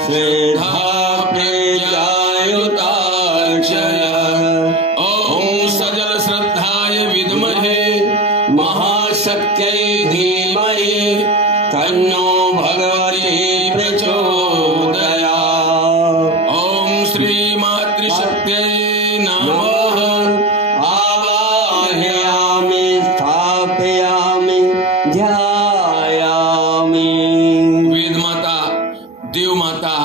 श्रद्धा प्रज्ञायुताक्षय ओम सजल श्रद्धाय विद्महे महाशक्त्यै धीमहि तन्नो भगवती प्रचोदयात्। ओम श्री मातृशक्त्यै नमः। आवाहयामि स्थापयामि ध्यायामि। वेद माता, देव माता,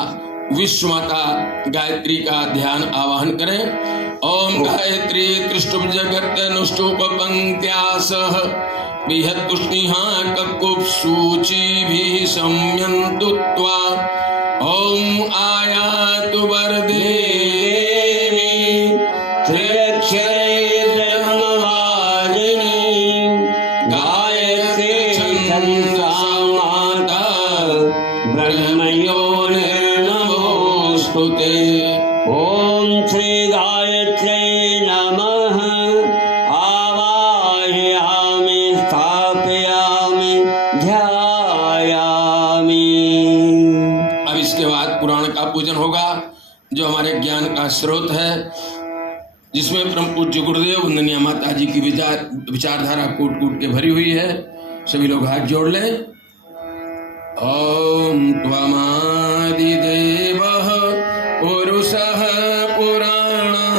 विश्व माता गायत्री का ध्यान आवाहन करें। ओम गायत्री त्रिष्टुप जगत नुष्टुप पंक्त्या सह बिहत्तुष्णिहा ककुप सूचिभिः सम्यन्तु त्वा। ओम आयातु वरदे त्र्यक्षरे ब्रह्मवादिनी गायत्री छन्दसा माता ब्रह्मयोनिर्नमोऽस्तुते। ओम श्री गायत्र्यै नमः। आवाहयामि स्थापयामि ध्यायामि। अब इसके बाद पुराण का पूजन होगा, जो हमारे ज्ञान का स्रोत है, जिसमें परम पूज्य गुरुदेव वंदनीय माता जी की विचारधारा कूट कूट के भरी हुई है। सभी लोग हाथ जोड़ लें। ओम त्वमादिदेवः पुरुषः पुराणः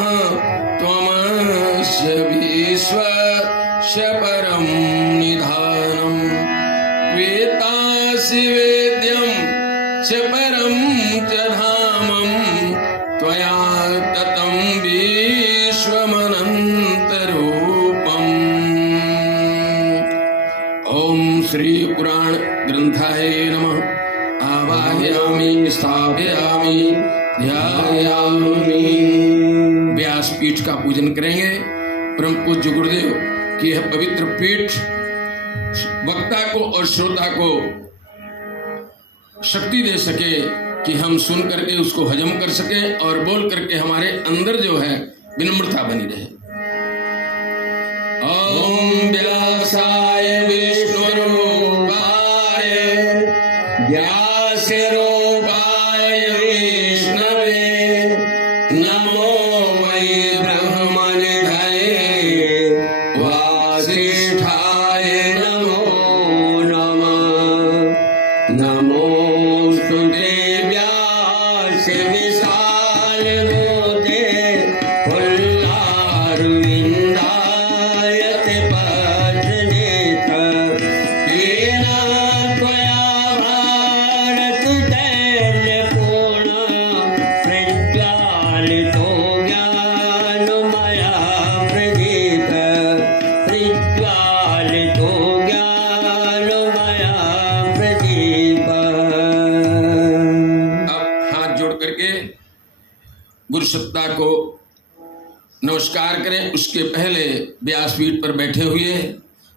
त्वमस्य विश्वस्य परं निधानम् वेत्तासि वेद्यं च परं च धामं त्वया ततं विश्वमनन्तरूपम्। ओम श्री पुराण ग्रंथाय नमः। आवाहयामि स्थापयामि ध्यायामि। व्यासपीठ का पूजन करेंगे। परम पूज्य गुरुदेव की यह पवित्र पीठ वक्ता को और श्रोता को शक्ति दे सके कि हम सुन करके उसको हजम कर सके और बोल करके हमारे अंदर जो है विनम्रता बनी रहे। ओम व्यासाय विष्णुरूपाय व्यासरूपाय विष्णवे नमो वै ब्रह्मनिधये वासिष्ठाय नमो नमः। नमोऽस्तु ते व्यास विशालबुद्धे पुल्लारविन्दायते पत्रनेत्र येन त्वया भारतदैर्यपूर्ण प्रज्वालितो ज्ञानमया प्रदीप प्रज्वालितो ज्ञानमया प्रदीप। अब हाथ जोड़ करके गुरु सत्ता को नमस्कार करें। उसके पहले व्यासपीठ पर बैठे हुए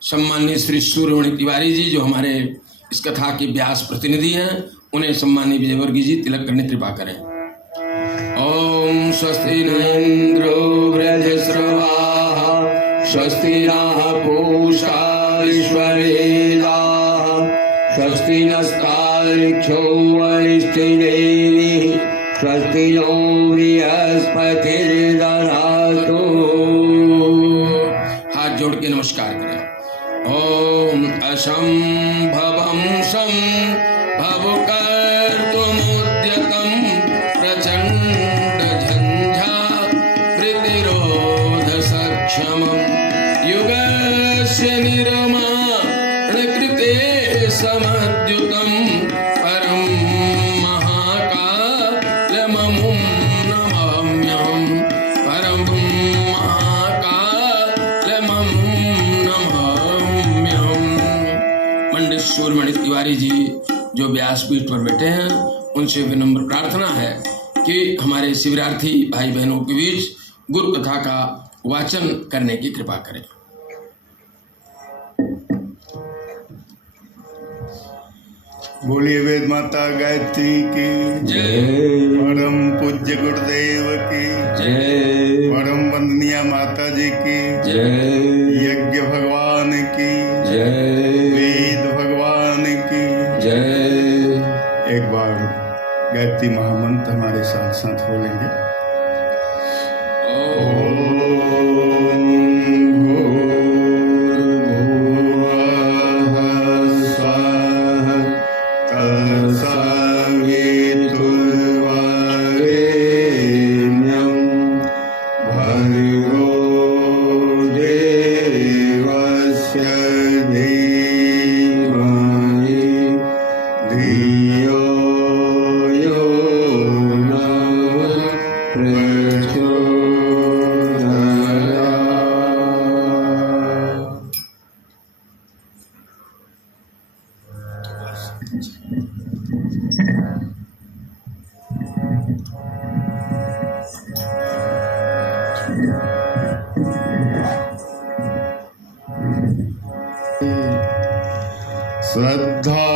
सम्माननीय श्री सूर्यमणि तिवारी जी, जो हमारे इस कथा के व्यास प्रतिनिधि हैं, उन्हें सम्माननीय विजयवर्गीय जी तिलक करने कृपा करें। ओम स्वस्ति न इंद्रो वृद्धश्रवाः स्वस्ति नः पूषा विश्ववेदाः स्वस्ति नस्तार्क्ष्यो वरिष्ठदेवी स्वस्ति नो बृहस्पतिर्दधातु। हाथ जोड़ के नमस्कार करें। ओम असंभवं संभवकर्तुमुद्यतं प्रचण्ड झञ्झा प्रतिरोध सक्षमं युगस्य निर्माणकृते समद्युतं परं महाकालममुं नमाम्यहं परं महाकालममुं नमाम्यहं। पंडित सूर्यमणि तिवारी जी जो व्यासपीठ पर बैठे हैं, उनसे विनम्र प्रार्थना है कि हमारे शिविरार्थी भाई बहनों के बीच गुरु कथा का वाचन करने की कृपा करें। बोलिए वेद माता गायत्री की जय। परम पूज्य गुरुदेव की जय। परम वंदनीय माता जी की जय। यज्ञ भगवान की जय। वेद भगवान की जय। एक बार गायत्री महामंत्र हमारे साथ साथ बोलेंगे। श्रद्धा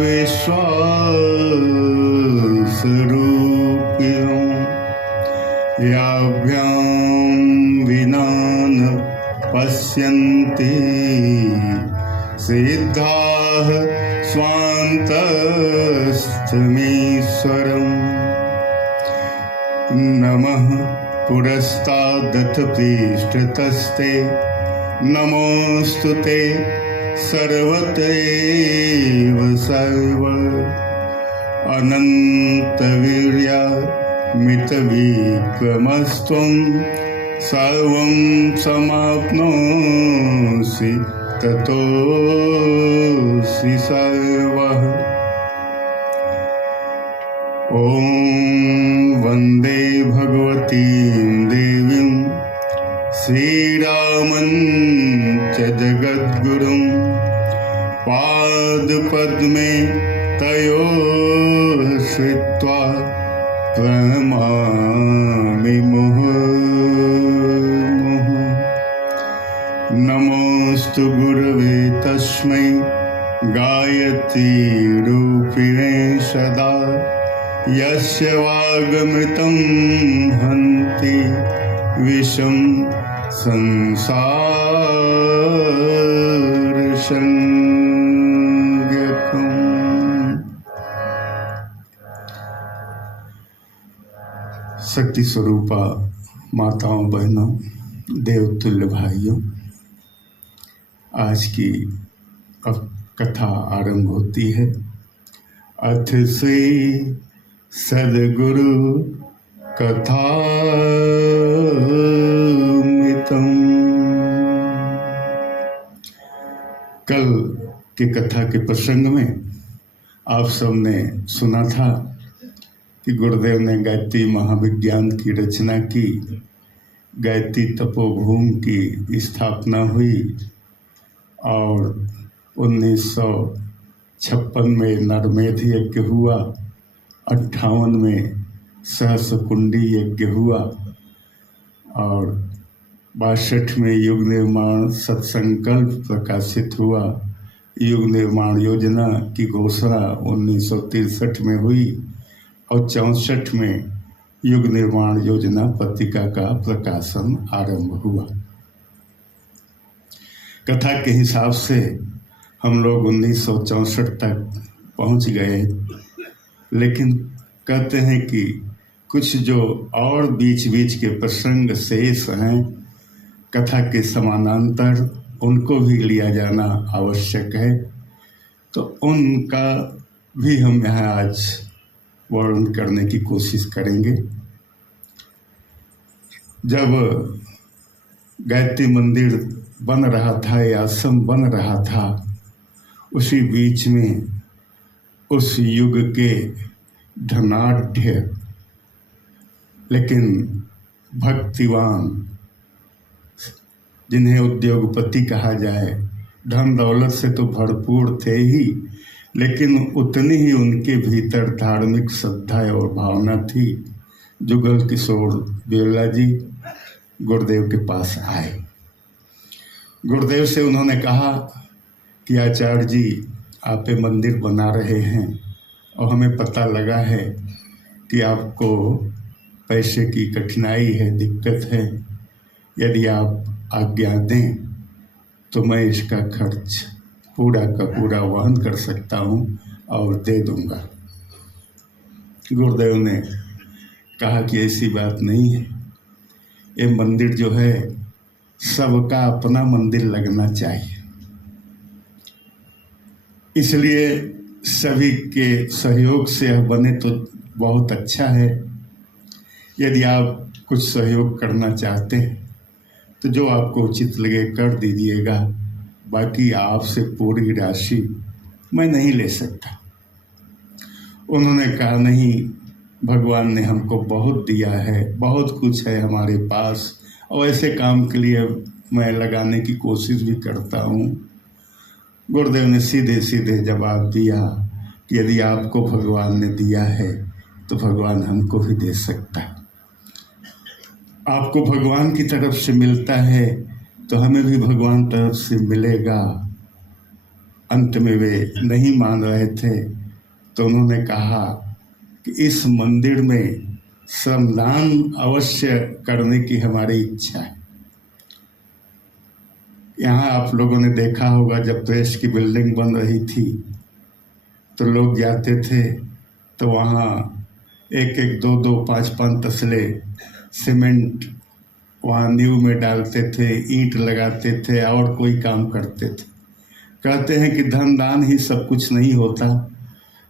विश्वास रूपिणो याभ्यां विना न पश्यन्ति सिद्धाः स्वान्तस्थमीश्वरम्। नमः पुरस्तादथ पृष्ठतस्ते नमोस्तुते सर्वतैव सर्व अनन्तवीर्या मितविक्रमस्त्वं सर्वं समाप्नोषि ततोऽसि सर्वः। ॐ वन्दे भगवतीं देवीं श्रीरामं च जगद्गुरुं पादपद्मे तयोः श्रित्वा प्रणमामि मुहुर्मुहुः। नमोऽस्तु गुरवे तस्मै गायत्रीरूपिणे सदा यस्य वागमृतं हन्ति विषं संसार संज्ञकम्। शक्ति स्वरूपा माताओं बहनों देवतुल्य भाइयों, आज की अब कथा आरंभ होती है। अथ से सद्गुरु कथामृतम्। कल की कथा के प्रसंग में आप सबने सुना था कि गुरुदेव ने गायत्री महाविज्ञान की रचना की, गायत्री तपोभूमि की स्थापना हुई और 1956 में नरमेध यज्ञ हुआ, 58 में सहस्रकुंडी यज्ञ हुआ और 62 में युग निर्माण सत्संकल्प प्रकाशित हुआ। युग निर्माण योजना की घोषणा 1963 में हुई और 64 में युग निर्माण योजना पत्रिका का प्रकाशन आरंभ हुआ। कथा के हिसाब से हम लोग 1964 तक पहुंच गए, लेकिन कहते हैं कि कुछ जो और बीच बीच के प्रसंग शेष हैं कथा के समानांतर, उनको भी लिया जाना आवश्यक है। तो उनका भी हम यहाँ आज वर्णन करने की कोशिश करेंगे। जब गायत्री मंदिर बन रहा था, या आश्रम बन रहा था, उसी बीच में उस युग के धनाढ्य लेकिन भक्तिवान, जिन्हें उद्योगपति कहा जाए, धन दौलत से तो भरपूर थे ही, लेकिन उतनी ही उनके भीतर धार्मिक श्रद्धा और भावना थी। जुगल किशोर बिरला जी गुरुदेव के पास आए। गुरुदेव से उन्होंने कहा कि आचार्य जी, आप ये मंदिर बना रहे हैं और हमें पता लगा है कि आपको पैसे की कठिनाई है, दिक्कत है। यदि आप आज्ञा दें तो मैं इसका खर्च पूरा का पूरा वहन कर सकता हूँ और दे दूँगा। गुरुदेव ने कहा कि ऐसी बात नहीं है, ये मंदिर जो है सबका अपना मंदिर लगना चाहिए, इसलिए सभी के सहयोग से यह बने तो बहुत अच्छा है। यदि आप कुछ सहयोग करना चाहते हैं तो जो आपको उचित लगे कर दीजिएगा, बाकी आपसे पूरी राशि मैं नहीं ले सकता। उन्होंने कहा नहीं, भगवान ने हमको बहुत दिया है, बहुत कुछ है हमारे पास और ऐसे काम के लिए मैं लगाने की कोशिश भी करता हूँ। गुरुदेव ने सीधे सीधे जवाब दिया कि यदि आपको भगवान ने दिया है तो भगवान हमको भी दे सकता है। आपको भगवान की तरफ से मिलता है तो हमें भी भगवान तरफ से मिलेगा। अंत में वे नहीं मान रहे थे तो उन्होंने कहा कि इस मंदिर में श्रमदान अवश्य करने की हमारी इच्छा है। यहाँ आप लोगों ने देखा होगा जब प्रेस की बिल्डिंग बन रही थी तो लोग जाते थे तो वहाँ एक एक दो दो पाँच पाँच तसले सीमेंट वहाँ नींव में डालते थे, ईंट लगाते थे और कोई काम करते थे। कहते हैं कि धन दान ही सब कुछ नहीं होता,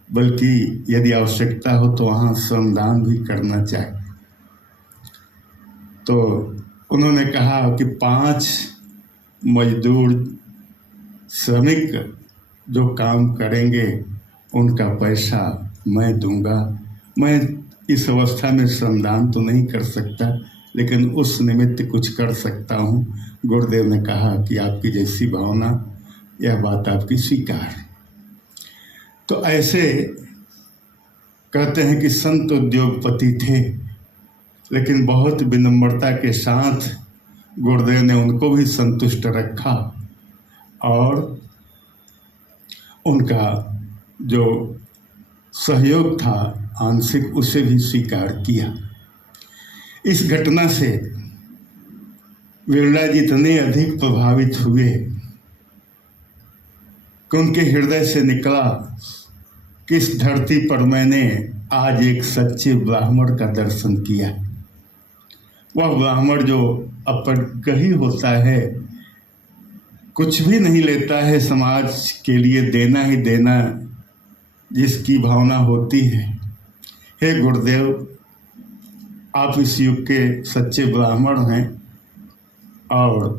बल्कि यदि आवश्यकता हो तो वहाँ श्रमदान भी करना चाहिए। तो उन्होंने कहा कि 5 मजदूर श्रमिक जो काम करेंगे उनका पैसा मैं दूंगा। मैं इस अवस्था में श्रमदान तो नहीं कर सकता, लेकिन उस निमित्त कुछ कर सकता हूँ। गुरुदेव ने कहा कि आपकी जैसी भावना, यह बात आपकी स्वीकार है। तो ऐसे कहते हैं कि संत उद्योगपति थे, लेकिन बहुत विनम्रता के साथ गुरुदेव ने उनको भी संतुष्ट रखा और उनका जो सहयोग था आंशिक उसे भी स्वीकार किया। इस घटना से बिरला जी इतने अधिक प्रभावित हुए कि उनके हृदय से निकला कि इस धरती पर मैंने आज एक सच्चे ब्राह्मण का दर्शन किया। वह ब्राह्मण जो अपरग्रही होता है, कुछ भी नहीं लेता है, समाज के लिए देना ही देना जिसकी भावना होती है। हे गुरुदेव, आप इस युग के सच्चे ब्राह्मण हैं और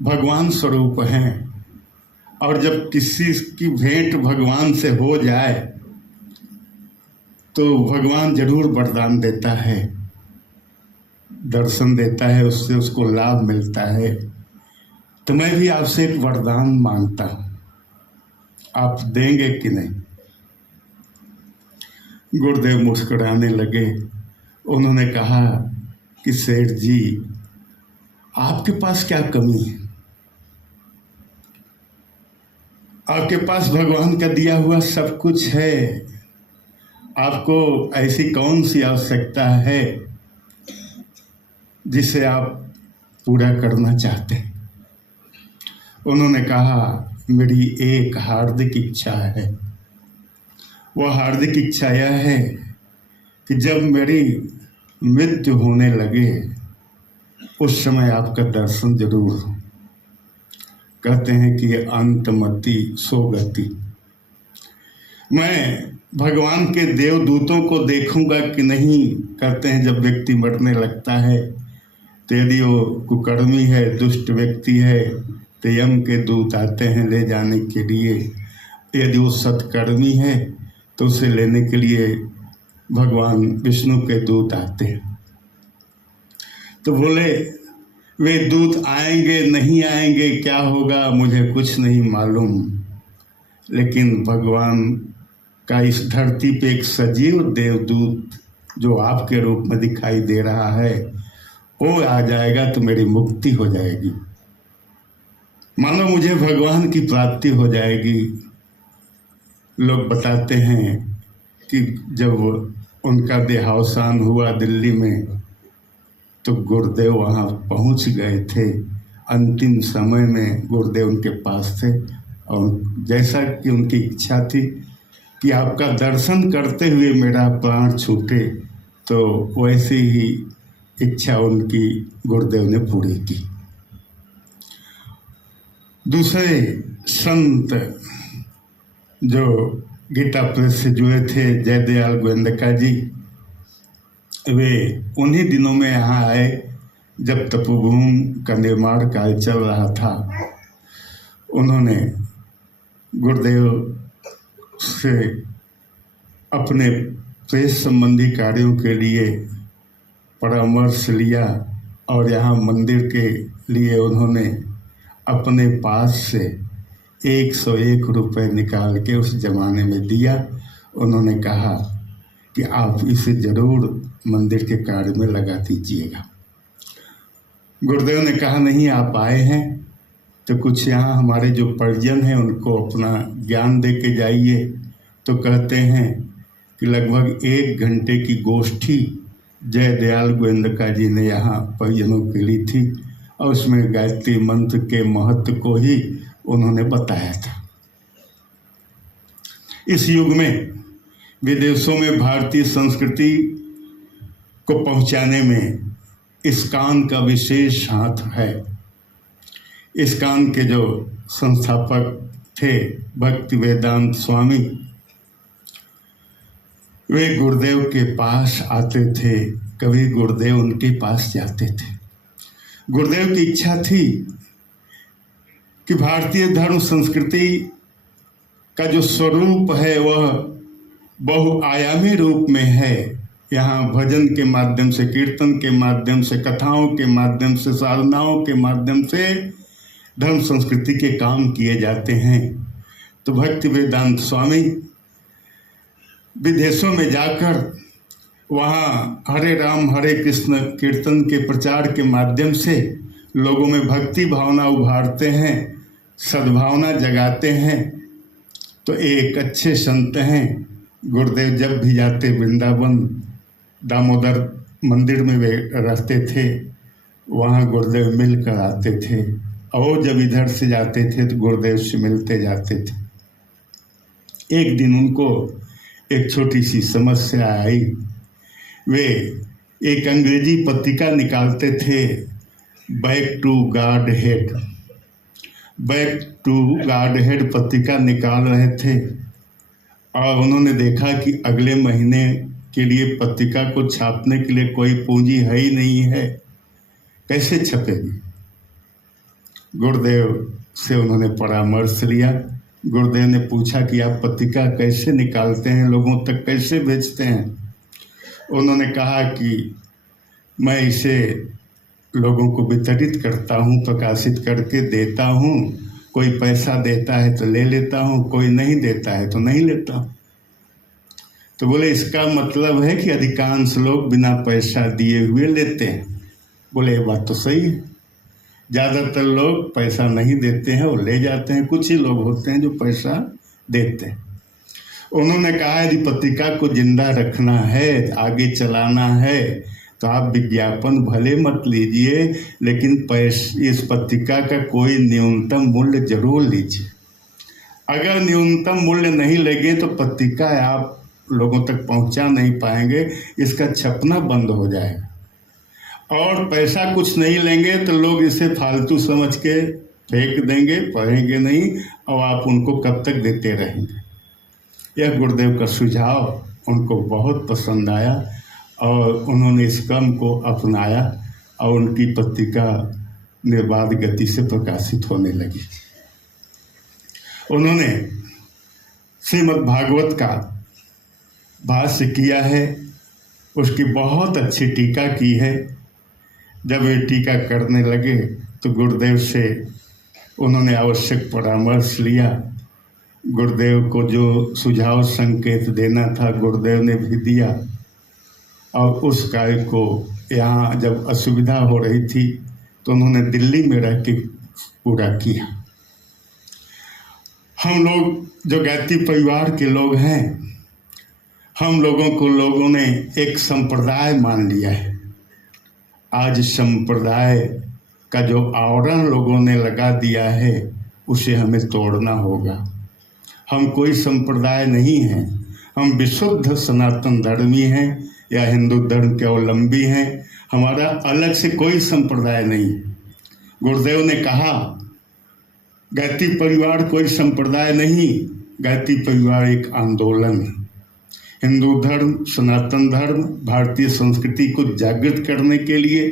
भगवान स्वरूप हैं, और जब किसी की भेंट भगवान से हो जाए तो भगवान जरूर वरदान देता है, दर्शन देता है, उससे उसको लाभ मिलता है। तो मैं भी आपसे एक वरदान मांगता हूँ, आप देंगे कि नहीं? गुरुदेव मुस्कुराने लगे। उन्होंने कहा कि सेठ जी, आपके पास क्या कमी है? आपके पास भगवान का दिया हुआ सब कुछ है, आपको ऐसी कौन सी आवश्यकता है जिसे आप पूरा करना चाहते हैं? उन्होंने कहा, मेरी एक हार्दिक इच्छा है। वह हार्दिक इच्छा यह है कि जब मेरी मृत्यु होने लगे उस समय आपका दर्शन जरूर हो। कहते हैं कि अंतमति सोगति। मैं भगवान के देवदूतों को देखूंगा कि नहीं? कहते हैं जब व्यक्ति मरने लगता है तो यदि वो कुकर्मी है, दुष्ट व्यक्ति है, तो यम के दूत आते हैं ले जाने के लिए। यदि वो सत्कर्मी है तो उसे लेने के लिए भगवान विष्णु के दूत आते हैं। तो बोले, वे दूत आएंगे नहीं आएंगे, क्या होगा मुझे कुछ नहीं मालूम, लेकिन भगवान का इस धरती पे एक सजीव देवदूत जो आपके रूप में दिखाई दे रहा है, वो आ जाएगा तो मेरी मुक्ति हो जाएगी, मानो मुझे भगवान की प्राप्ति हो जाएगी। लोग बताते हैं कि जब उनका देहावसान हुआ दिल्ली में तो गुरुदेव वहाँ पहुँच गए थे। अंतिम समय में गुरुदेव उनके पास थे और जैसा कि उनकी इच्छा थी कि आपका दर्शन करते हुए मेरा प्राण छूटे, तो वैसी ही इच्छा उनकी गुरुदेव ने पूरी की। दूसरे संत जो गीता प्रेस से जुड़े थे, जयदयाल गोविंदका जी, वे उन्हीं दिनों में यहाँ आए जब तपोभूमि का निर्माण कार्य चल रहा था। उन्होंने गुरुदेव से अपने प्रेस संबंधी कार्यों के लिए परामर्श लिया और यहाँ मंदिर के लिए उन्होंने अपने पास से 101 रुपये निकाल के उस जमाने में दिया। उन्होंने कहा कि आप इसे जरूर मंदिर के कार्य में लगा दीजिएगा। गुरुदेव ने कहा नहीं, आप आए हैं तो कुछ यहाँ हमारे जो परिजन हैं उनको अपना ज्ञान दे के जाइए। तो कहते हैं कि लगभग 1 घंटे की गोष्ठी जयदयाल गोविंदका जी ने यहाँ परिजनों के लिए थी और उसमें गायत्री मंत्र के महत्व को ही उन्होंने बताया था। इस युग में विदेशों में भारतीय संस्कृति को पहुंचाने में इस्कॉन का विशेष हाथ है। इस्कॉन के जो संस्थापक थे भक्ति वेदांत स्वामी, वे गुरुदेव के पास आते थे, कभी गुरुदेव उनके पास जाते थे। गुरुदेव की इच्छा थी कि भारतीय धर्म संस्कृति का जो स्वरूप है वह बहुआयामी रूप में है। यहाँ भजन के माध्यम से, कीर्तन के माध्यम से, कथाओं के माध्यम से, साधनाओं के माध्यम से धर्म संस्कृति के काम किए जाते हैं। तो भक्ति वेदांत स्वामी विदेशों में जाकर वहाँ हरे राम हरे कृष्ण कीर्तन के प्रचार के माध्यम से लोगों में भक्ति भावना उभारते हैं, सद्भावना जगाते हैं। तो एक अच्छे संत हैं। गुरुदेव जब भी जाते वृंदावन दामोदर मंदिर में वे रहते थे, वहाँ गुरुदेव मिलकर आते थे और जब इधर से जाते थे तो गुरुदेव से मिलते जाते थे। एक दिन उनको एक छोटी सी समस्या आई। वे एक अंग्रेजी पत्रिका निकालते थे, back to Godhead, back to Godhead पत्रिका निकाल रहे थे और उन्होंने देखा कि अगले महीने के लिए पत्रिका को छापने के लिए कोई पूंजी है ही नहीं है, कैसे छपेगी। गुरुदेव से उन्होंने परामर्श लिया। गुरुदेव ने पूछा कि आप पत्रिका कैसे निकालते हैं, लोगों तक कैसे भेजते हैं। उन्होंने कहा कि मैं इसे लोगों को वितरित करता हूँ, प्रकाशित करके देता हूँ। कोई पैसा देता है तो ले लेता हूँ, कोई नहीं देता है तो नहीं लेता हूँ। तो बोले इसका मतलब है कि अधिकांश लोग बिना पैसा दिए हुए लेते हैं। बोले ये बात तो सही है, ज़्यादातर लोग पैसा नहीं देते हैं और ले जाते हैं, कुछ ही लोग होते हैं जो पैसा देते हैं। उन्होंने कहा यदि पत्रिका को जिंदा रखना है, आगे चलाना है, तो आप विज्ञापन भले मत लीजिए, लेकिन इस पत्रिका का कोई न्यूनतम मूल्य जरूर लीजिए। अगर न्यूनतम मूल्य नहीं लेंगे तो पत्रिका आप लोगों तक पहुंचा नहीं पाएंगे, इसका छपना बंद हो जाएगा। और पैसा कुछ नहीं लेंगे तो लोग इसे फालतू समझ के फेंक देंगे, पढ़ेंगे नहीं और आप उनको कब तक देते रहेंगे। यह गुरुदेव का सुझाव उनको बहुत पसंद आया और उन्होंने इस क्रम को अपनाया और उनकी पत्रिका निर्बाध गति से प्रकाशित होने लगी। उन्होंने श्रीमद् भागवत का भाष्य किया है, उसकी बहुत अच्छी टीका की है। जब वे टीका करने लगे तो गुरुदेव से उन्होंने आवश्यक परामर्श लिया। गुरुदेव को जो सुझाव संकेत देना था गुरुदेव ने भी दिया और उस कार्य को यहाँ जब असुविधा हो रही थी तो उन्होंने दिल्ली में रह के पूरा किया। हम लोग जो गायत्री परिवार के लोग हैं, हम लोगों ने एक संप्रदाय मान लिया है। आज संप्रदाय का जो आवरण लोगों ने लगा दिया है उसे हमें तोड़ना होगा। हम कोई संप्रदाय नहीं हैं, हम विशुद्ध सनातन धर्मी हैं या हिंदू धर्म के अवलंबी हैं, हमारा अलग से कोई संप्रदाय नहीं। गुरुदेव ने कहा गायत्री परिवार कोई संप्रदाय नहीं, गायत्री परिवार एक आंदोलन। हिंदू धर्म, सनातन धर्म, भारतीय संस्कृति को जागृत करने के लिए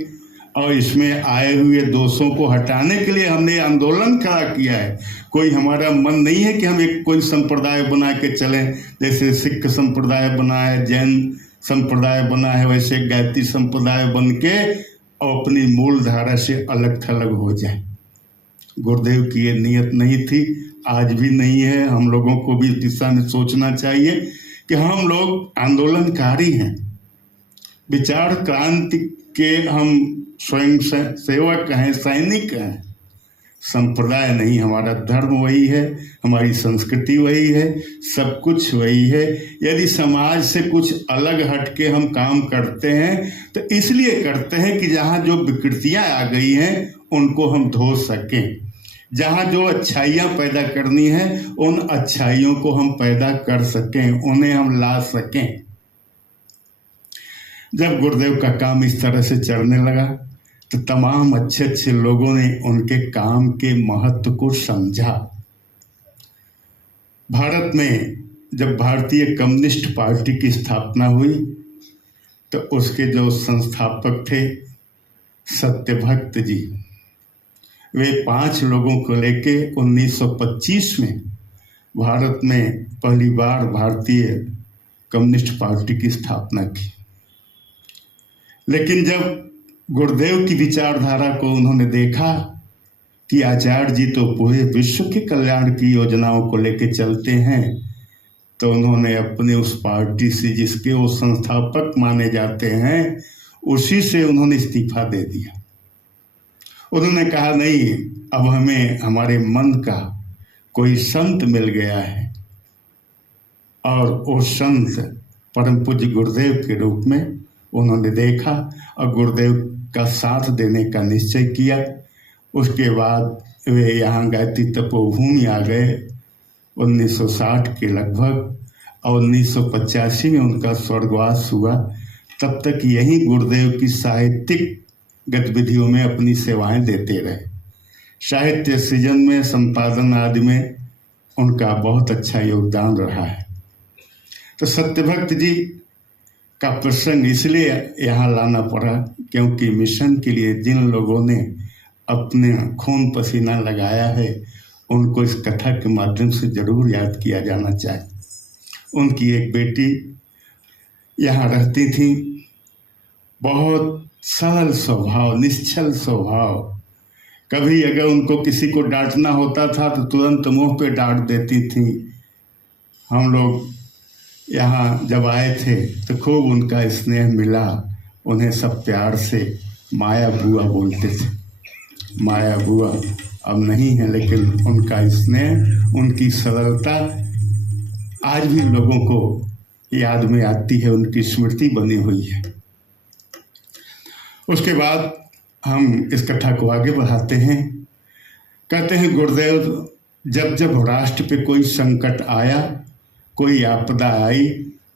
और इसमें आए हुए दोषों को हटाने के लिए हमने आंदोलन खड़ा किया है। कोई हमारा मन नहीं है कि हम एक कोई संप्रदाय बना के चलें, जैसे सिख संप्रदाय बना है, जैन संप्रदाय बना है, वैसे गायत्री संप्रदाय बन के और अपनी मूल धारा से अलग थलग हो जाए। गुरुदेव की ये नियत नहीं थी, आज भी नहीं है। हम लोगों को भी इस दिशा में सोचना चाहिए कि हम लोग आंदोलनकारी हैं, विचार क्रांति के हम स्वयं सेवक हैं, सैनिक हैं। संप्रदाय नहीं, हमारा धर्म वही है, हमारी संस्कृति वही है, सब कुछ वही है। यदि समाज से कुछ अलग हट के हम काम करते हैं तो इसलिए करते हैं कि जहाँ जो विकृतियाँ आ गई हैं उनको हम धो सकें, जहाँ जो अच्छाइयाँ पैदा करनी है उन अच्छाइयों को हम पैदा कर सकें, उन्हें हम ला सकें। जब गुरुदेव का काम इस तरह से चलने लगा तो तमाम अच्छे अच्छे लोगों ने उनके काम के महत्व को समझा। भारत में जब भारतीय कम्युनिस्ट पार्टी की स्थापना हुई तो उसके जो संस्थापक थे सत्यभक्त जी, वे 5 लोगों को लेके 1925 में भारत में पहली बार भारतीय कम्युनिस्ट पार्टी की स्थापना की। लेकिन जब गुरुदेव की विचारधारा को उन्होंने देखा कि आचार्य जी तो पूरे विश्व के कल्याण की योजनाओं को लेकर चलते हैं, तो उन्होंने अपने उस पार्टी से जिसके वो संस्थापक माने जाते हैं उसी से उन्होंने इस्तीफा दे दिया। उन्होंने कहा नहीं, अब हमें हमारे मन का कोई संत मिल गया है और वो संत परम पूज्य गुरुदेव के रूप में उन्होंने देखा और गुरुदेव का साथ देने का निश्चय किया। उसके बाद वे यहाँ गायत्री तपोभूमि आ गए 1960 के लगभग, और 1985 में उनका स्वर्गवास हुआ। तब तक यही गुरुदेव की साहित्यिक गतिविधियों में अपनी सेवाएं देते रहे। साहित्य सृजन में, संपादन आदि में उनका बहुत अच्छा योगदान रहा है। तो सत्यभक्त जी का प्रसंग इसलिए यहाँ लाना पड़ा क्योंकि मिशन के लिए जिन लोगों ने अपने खून पसीना लगाया है उनको इस कथा के माध्यम से जरूर याद किया जाना चाहिए। उनकी एक बेटी यहाँ रहती थी, बहुत सरल स्वभाव, निश्चल स्वभाव। कभी अगर उनको किसी को डांटना होता था तो तुरंत मुंह पे डांट देती थी। हम लोग यहाँ जब आए थे तो खूब उनका स्नेह मिला। उन्हें सब प्यार से माया बुआ बोलते थे। माया बुआ अब नहीं है, लेकिन उनका स्नेह, उनकी सरलता आज भी लोगों को याद में आती है, उनकी स्मृति बनी हुई है। उसके बाद हम इस कथा को आगे बढ़ाते हैं। कहते हैं गुरुदेव जब जब राष्ट्र पे कोई संकट आया, कोई आपदा आई,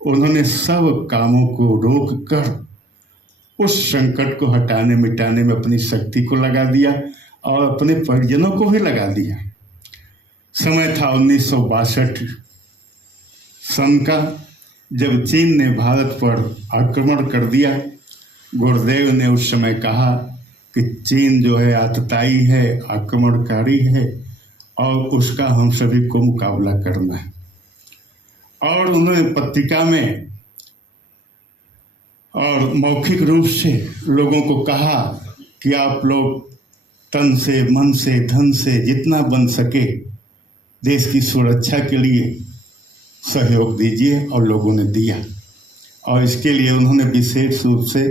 उन्होंने सब कामों को रोक कर उस संकट को हटाने मिटाने में अपनी शक्ति को लगा दिया और अपने परिजनों को भी लगा दिया। समय था 1962 सन का, जब चीन ने भारत पर आक्रमण कर दिया। गुरुदेव ने उस समय कहा कि चीन जो है आतताई है, आक्रमणकारी है और उसका हम सभी को मुकाबला करना है। और उन्होंने पत्रिका में और मौखिक रूप से लोगों को कहा कि आप लोग तन से, मन से, धन से जितना बन सके देश की सुरक्षा के लिए सहयोग दीजिए। और लोगों ने दिया और इसके लिए उन्होंने विशेष रूप से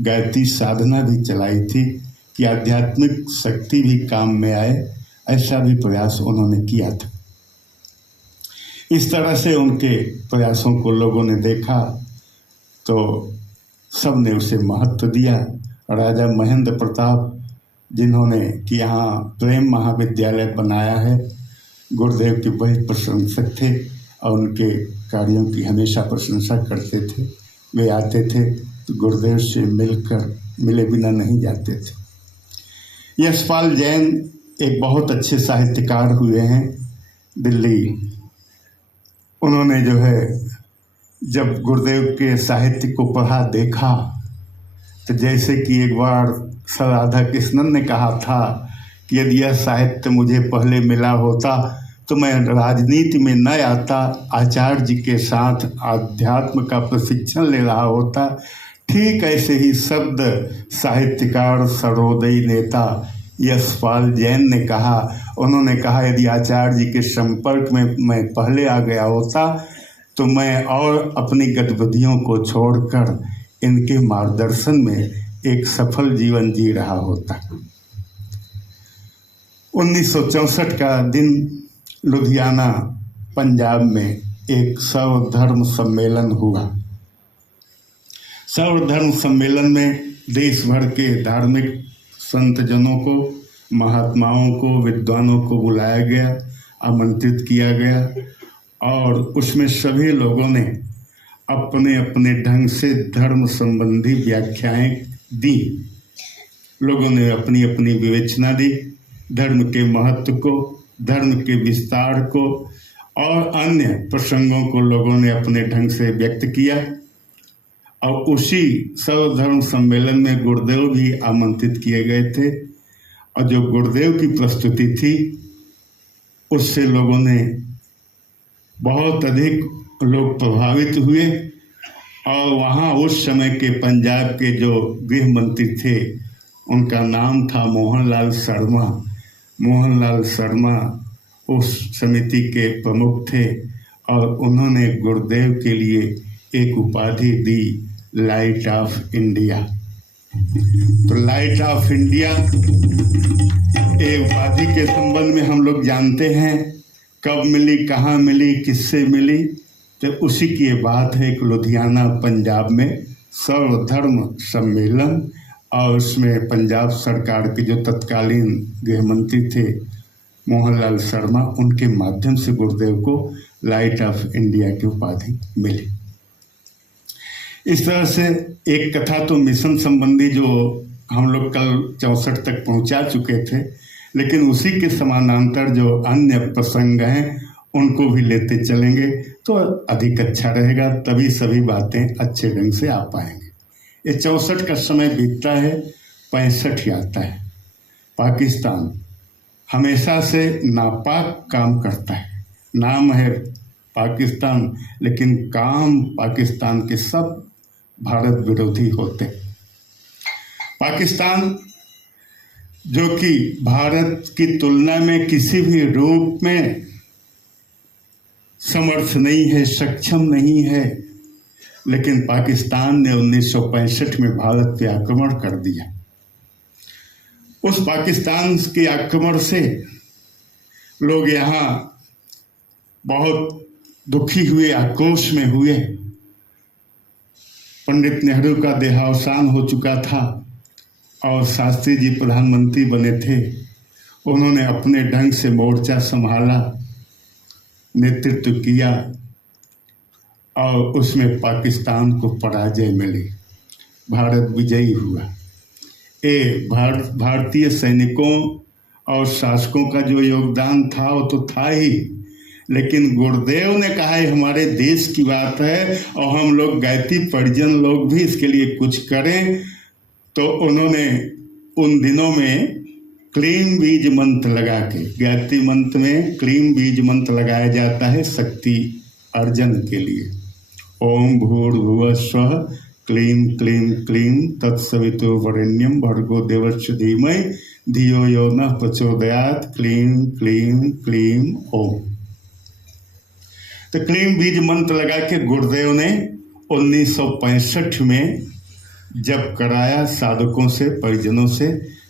गायत्री साधना भी चलाई थी कि आध्यात्मिक शक्ति भी काम में आए, ऐसा भी प्रयास उन्होंने किया था। इस तरह से उनके प्रयासों को लोगों ने देखा तो सब ने उसे महत्व दिया। राजा महेंद्र प्रताप जिन्होंने कि यहाँ प्रेम महाविद्यालय बनाया है, गुरुदेव के बड़े प्रशंसक थे और उनके कार्यों की हमेशा प्रशंसा करते थे। वे आते थे तो गुरुदेव से मिले बिना नहीं जाते थे। यशपाल जैन एक बहुत अच्छे साहित्यकार हुए हैं दिल्ली। उन्होंने जो है जब गुरुदेव के साहित्य को पढ़ा देखा तो जैसे कि एक बार सर राधा कृष्णन ने कहा था कि यदि यह साहित्य मुझे पहले मिला होता तो मैं राजनीति में न आता, आचार्य जी के साथ आध्यात्म का प्रशिक्षण ले रहा होता। ठीक ऐसे ही शब्द साहित्यकार सर्वोदयी नेता यशपाल जैन ने कहा। उन्होंने कहा यदि आचार्य जी के संपर्क में मैं पहले आ गया होता तो मैं और अपनी गतिविधियों को छोड़कर इनके मार्गदर्शन में एक सफल जीवन जी रहा होता। 1964 का दिन लुधियाना पंजाब में एक सर्वधर्म सम्मेलन हुआ। सर्वधर्म सम्मेलन में देश भर के धार्मिक संतजनों को, महात्माओं को, विद्वानों को बुलाया गया, आमंत्रित किया गया और उसमें सभी लोगों ने अपने अपने ढंग से धर्म संबंधी व्याख्याएं दी। लोगों ने अपनी अपनी विवेचना दी, धर्म के महत्व को, धर्म के विस्तार को और अन्य प्रसंगों को लोगों ने अपने ढंग से व्यक्त किया। और उसी सर्वधर्म सम्मेलन में गुरुदेव भी आमंत्रित किए गए थे और जो गुरुदेव की प्रस्तुति थी उससे लोगों ने बहुत अधिक लोग प्रभावित हुए। और वहाँ उस समय के पंजाब के जो गृह मंत्री थे उनका नाम था मोहनलाल शर्मा। मोहनलाल शर्मा उस समिति के प्रमुख थे और उन्होंने गुरुदेव के लिए एक उपाधि दी, लाइट ऑफ इंडिया। तो लाइट ऑफ इंडिया ये उपाधि के संबंध में हम लोग जानते हैं कब मिली, कहाँ मिली, किससे मिली। तो उसी की बात है कि लुधियाना पंजाब में सर्वधर्म सम्मेलन और उसमें पंजाब सरकार के जो तत्कालीन गृह मंत्री थे मोहनलाल शर्मा, उनके माध्यम से गुरुदेव को लाइट ऑफ इंडिया की उपाधि मिली। इस तरह से एक कथा तो मिशन संबंधी जो हम लोग कल 64 तक पहुंचा चुके थे, लेकिन उसी के समानांतर जो अन्य प्रसंग हैं उनको भी लेते चलेंगे तो अधिक अच्छा रहेगा, तभी सभी बातें अच्छे ढंग से आ पाएंगे। ये 64 का समय बीतता है, 65 आता है। पाकिस्तान हमेशा से नापाक काम करता है। नाम है पाकिस्तान लेकिन काम पाकिस्तान के सब भारत विरोधी होते। पाकिस्तान जो कि भारत की तुलना में किसी भी रूप में समर्थ नहीं है, सक्षम नहीं है, लेकिन पाकिस्तान ने 1965 में भारत पे आक्रमण कर दिया। उस पाकिस्तान के आक्रमण से लोग यहाँ बहुत दुखी हुए, आक्रोश में हुए। पंडित नेहरू का देहावसान हो चुका था और शास्त्री जी प्रधानमंत्री बने थे। उन्होंने अपने ढंग से मोर्चा संभाला, नेतृत्व किया और उसमें पाकिस्तान को पराजय मिली, भारत विजयी हुआ। भारतीय सैनिकों और शासकों का जो योगदान था वो तो था ही, लेकिन गुरुदेव ने कहा है हमारे देश की बात है और हम लोग गायत्री परिजन लोग भी इसके लिए कुछ करें। तो उन्होंने उन दिनों में क्लीम बीज मंत्र लगा के, गायत्री मंत्र में क्लीम बीज मंत्र लगाया जाता है शक्ति अर्जन के लिए। ओम भूर्भुवः स्वः क्लीं क्लीं क्लीं तत्सवितुर्वरेण्यं भर्गो देवस्य धीमहि धियो यो नः प्रचोदयात् क्लीं क्लीं क्लीं ओम। तो क्लीं बीज मंत्र लगा के गुरुदेव ने 1965 में जब कराया साधकों से, परिजनों से,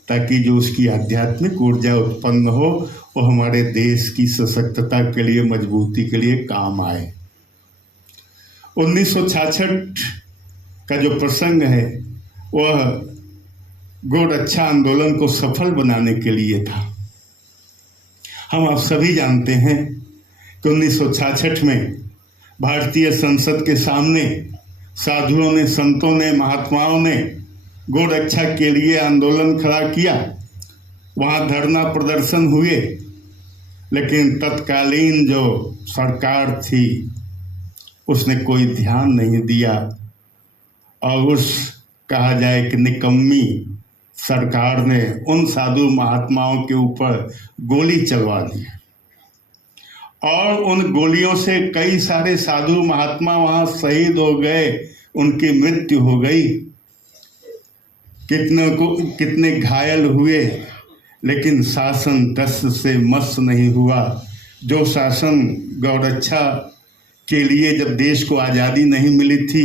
ताकि जो उसकी आध्यात्मिक ऊर्जा उत्पन्न हो वो हमारे देश की सशक्तता के लिए, मजबूती के लिए काम आए। 1966 का जो प्रसंग है वह गोरक्षा आंदोलन को सफल बनाने के लिए था। हम आप सभी जानते हैं कि 1966 में भारतीय संसद के सामने साधुओं ने, संतों ने, महात्माओं ने गौ रक्षा के लिए आंदोलन खड़ा किया। वहाँ धरना प्रदर्शन हुए, लेकिन तत्कालीन जो सरकार थी उसने कोई ध्यान नहीं दिया और उस कहा जाए कि निकम्मी सरकार ने उन साधु महात्माओं के ऊपर गोली चलवा दी और उन गोलियों से कई सारे साधु महात्मा वहाँ शहीद हो गए, उनकी मृत्यु हो गई, कितने घायल हुए, लेकिन शासन दस्त से मस्त नहीं हुआ। जो शासन गौरक्षा के लिए जब देश को आज़ादी नहीं मिली थी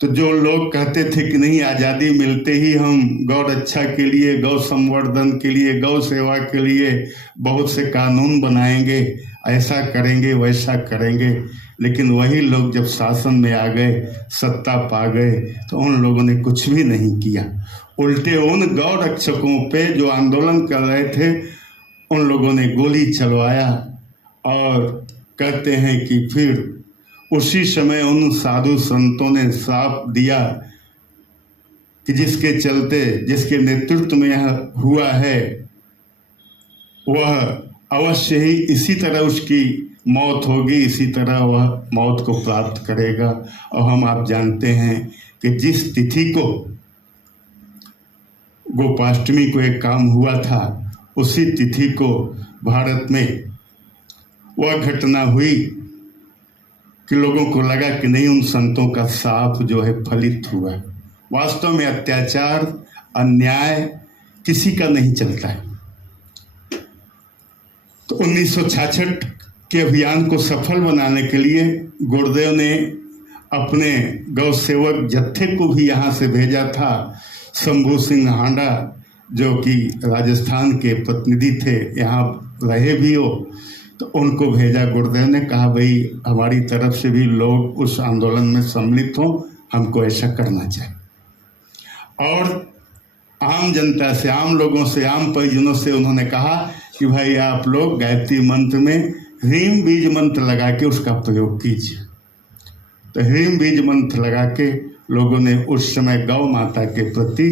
तो जो लोग कहते थे कि नहीं, आज़ादी मिलते ही हम गौ रक्षा के लिए, गौ संवर्धन के लिए, गौ सेवा के लिए बहुत से कानून बनाएंगे, ऐसा करेंगे, वैसा करेंगे, लेकिन वही लोग जब शासन में आ गए, सत्ता पा गए, तो उन लोगों ने कुछ भी नहीं किया। उल्टे उन गौ रक्षकों पे जो आंदोलन कर रहे थे उन लोगों ने गोली चलवाया और कहते हैं कि फिर उसी समय उन साधु संतों ने साफ दिया कि जिसके चलते, जिसके नेतृत्व में यह हुआ है, वह अवश्य ही इसी तरह उसकी मौत होगी, इसी तरह वह मौत को प्राप्त करेगा। और हम आप जानते हैं कि जिस तिथि को गोपाष्टमी को एक काम हुआ था, उसी तिथि को भारत में वह घटना हुई कि लोगों को लगा कि नहीं, उन संतों का साफ जो है फलित हुआ। वास्तव में अत्याचार, अन्याय किसी का नहीं चलता है। तो 1966 के अभियान को सफल बनाने के लिए गुरुदेव ने अपने गौ सेवक जत्थे को भी यहाँ से भेजा था। शंभू सिंह हांडा जो कि राजस्थान के प्रतिनिधि थे, यहाँ रहे भी हो, तो उनको भेजा। गुरुदेव ने कहा भाई हमारी तरफ से भी लोग उस आंदोलन में सम्मिलित हों, हमको ऐसा करना चाहिए। और आम जनता से, आम लोगों से, आम परिजनों से उन्होंने कहा कि भाई आप लोग गायत्री मंत्र में ह्रीम बीज मंत्र लगा के उसका प्रयोग कीजिए। तो ह्रीम बीज मंत्र लगा के लोगों ने उस समय गौ माता के प्रति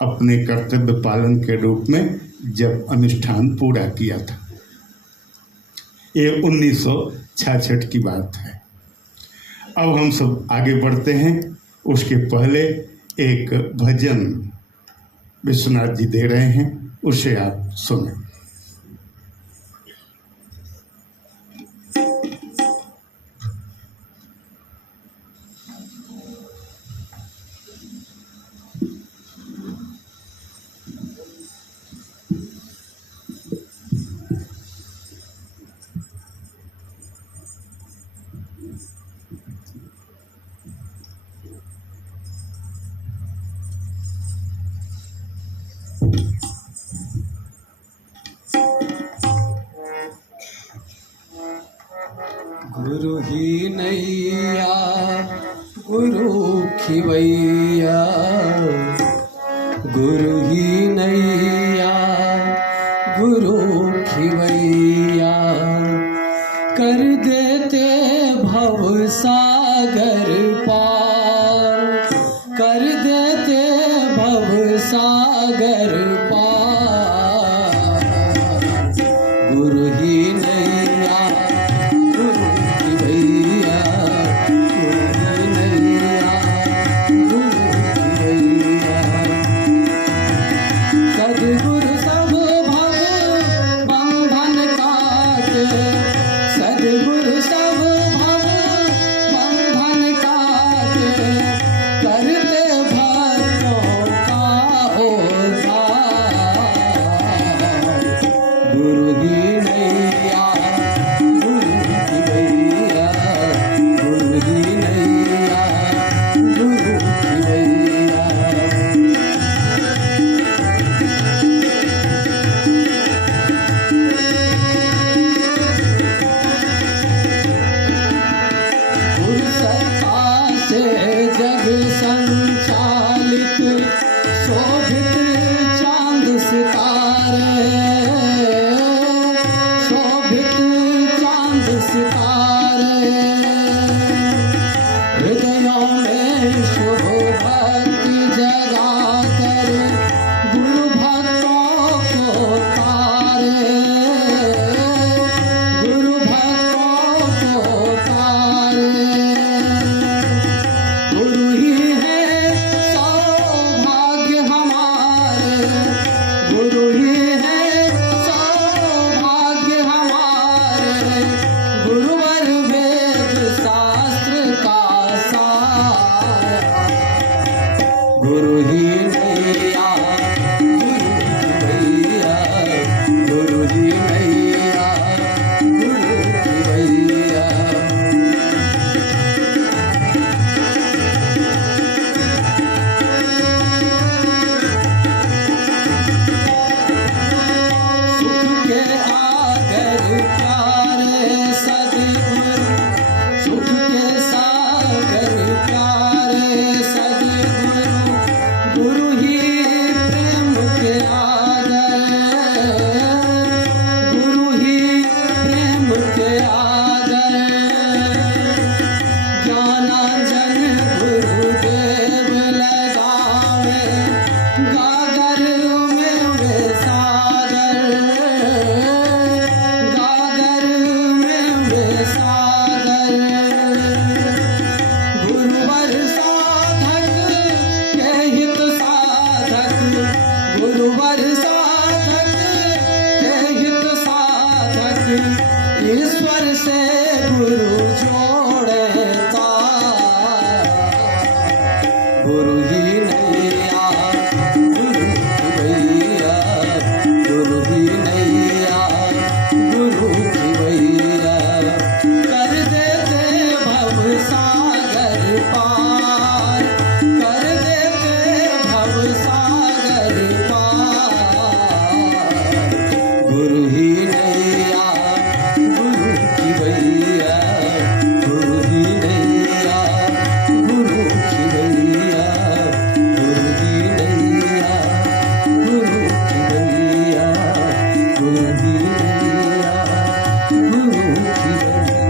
अपने कर्तव्य पालन के रूप में जब अनुष्ठान पूरा किया था। ये 1966 की बात है। अब हम सब आगे बढ़ते हैं। उसके पहले एक भजन विश्वनाथ जी दे रहे हैं, उसे आप सुनें। गुरु ही नैया गुरु खिवैया, गुरु ही नैया गुरु खिवैया, कर देते भव सागर पार, कर देते भव सागर पार। गुरु ही नैया गुरु खिवैया, गुरु ही नैया गुरु खिवैया, सद्गुरु सब भव बंधन काटे, सद्गुरु सब भव बंधन काटे, करते भक्तों का उद्धार। गुरु ही नैया गुरु खिवैया, गुरु ही नैया गुरु खिवैया। गुरु सत्ता से जग संचालित, शोभित चांद सितारे, शोभित चांद सितारे, शुभ भक्ति जगा कर गुरु भक्तों को तारे, गुरु भक्तों को तारे। गुरु ही है सौभाग्य हमारे, गुरु ही है सौभाग्य हमारे। गुरुवर वेद शास्त्र का सार, गुरु ही नैया, गुरु ही नैया, गुरु की भैया। सुख के आगर प्यारे सद्गुरु, सुख के सागर प्यारे सद्गुरु। गुरु ही प्रेम के आगर, गुरु ही प्रेम के आगर। ज्ञानांजन गुरुदेव लगावे गागर में वे सागर, गागर में वे सागर। गुरुवर साधक के हित साधक, गुरुवर साधक के हित साधक। ईश्वर से गुरु जोड़े तार, गुरु ही नैया, गुरु की भैया, गुरु ही नैया, गुरु की भैया। कर देते भव सागर पार, कर देते भव सागर पार। गुरु ही नैया, गुरु की भैया, गुरु ही नैया, गुरु की भैया, गुरु ही नैया, गुरु की भैया, गुरु ही नैया, गुरु की भैया।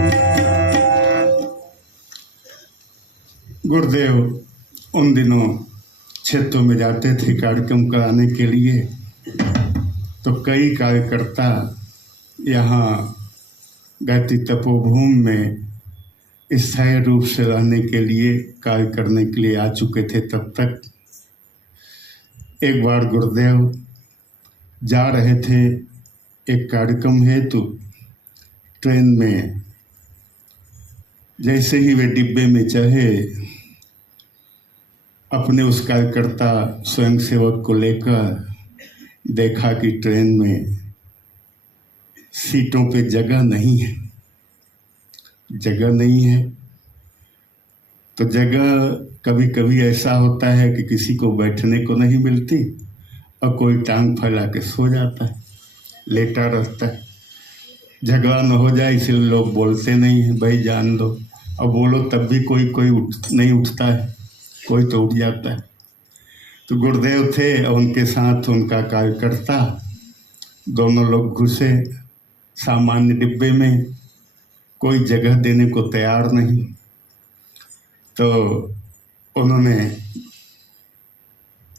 गुरुदेव उन दिनों क्षेत्रों में जाते थे कार्यक्रम कराने के लिए, तो कई कार्यकर्ता यहाँ गायत्री तपोभूमि में स्थायी रूप से रहने के लिए, कार्य करने के लिए आ चुके थे। तब तक एक बार गुरुदेव जा रहे थे एक कार्यक्रम हेतु ट्रेन में। जैसे ही वे डिब्बे में चढ़े, अपने उस कार्यकर्ता स्वयंसेवक को लेकर देखा कि ट्रेन में सीटों पे जगह नहीं है, जगह नहीं है। तो जगह कभी कभी ऐसा होता है कि किसी को बैठने को नहीं मिलती और कोई टांग फैला के सो जाता है, लेटा रहता है। झगड़ा न हो जाए इसलिए लोग बोलते नहीं हैं, भाई जान दो। और बोलो तब भी कोई नहीं उठता है, कोई तो उठ जाता है। तो गुरुदेव थे और उनके साथ उनका कार्यकर्ता, दोनों लोग घुसे सामान्य डिब्बे में। कोई जगह देने को तैयार नहीं। तो उन्होंने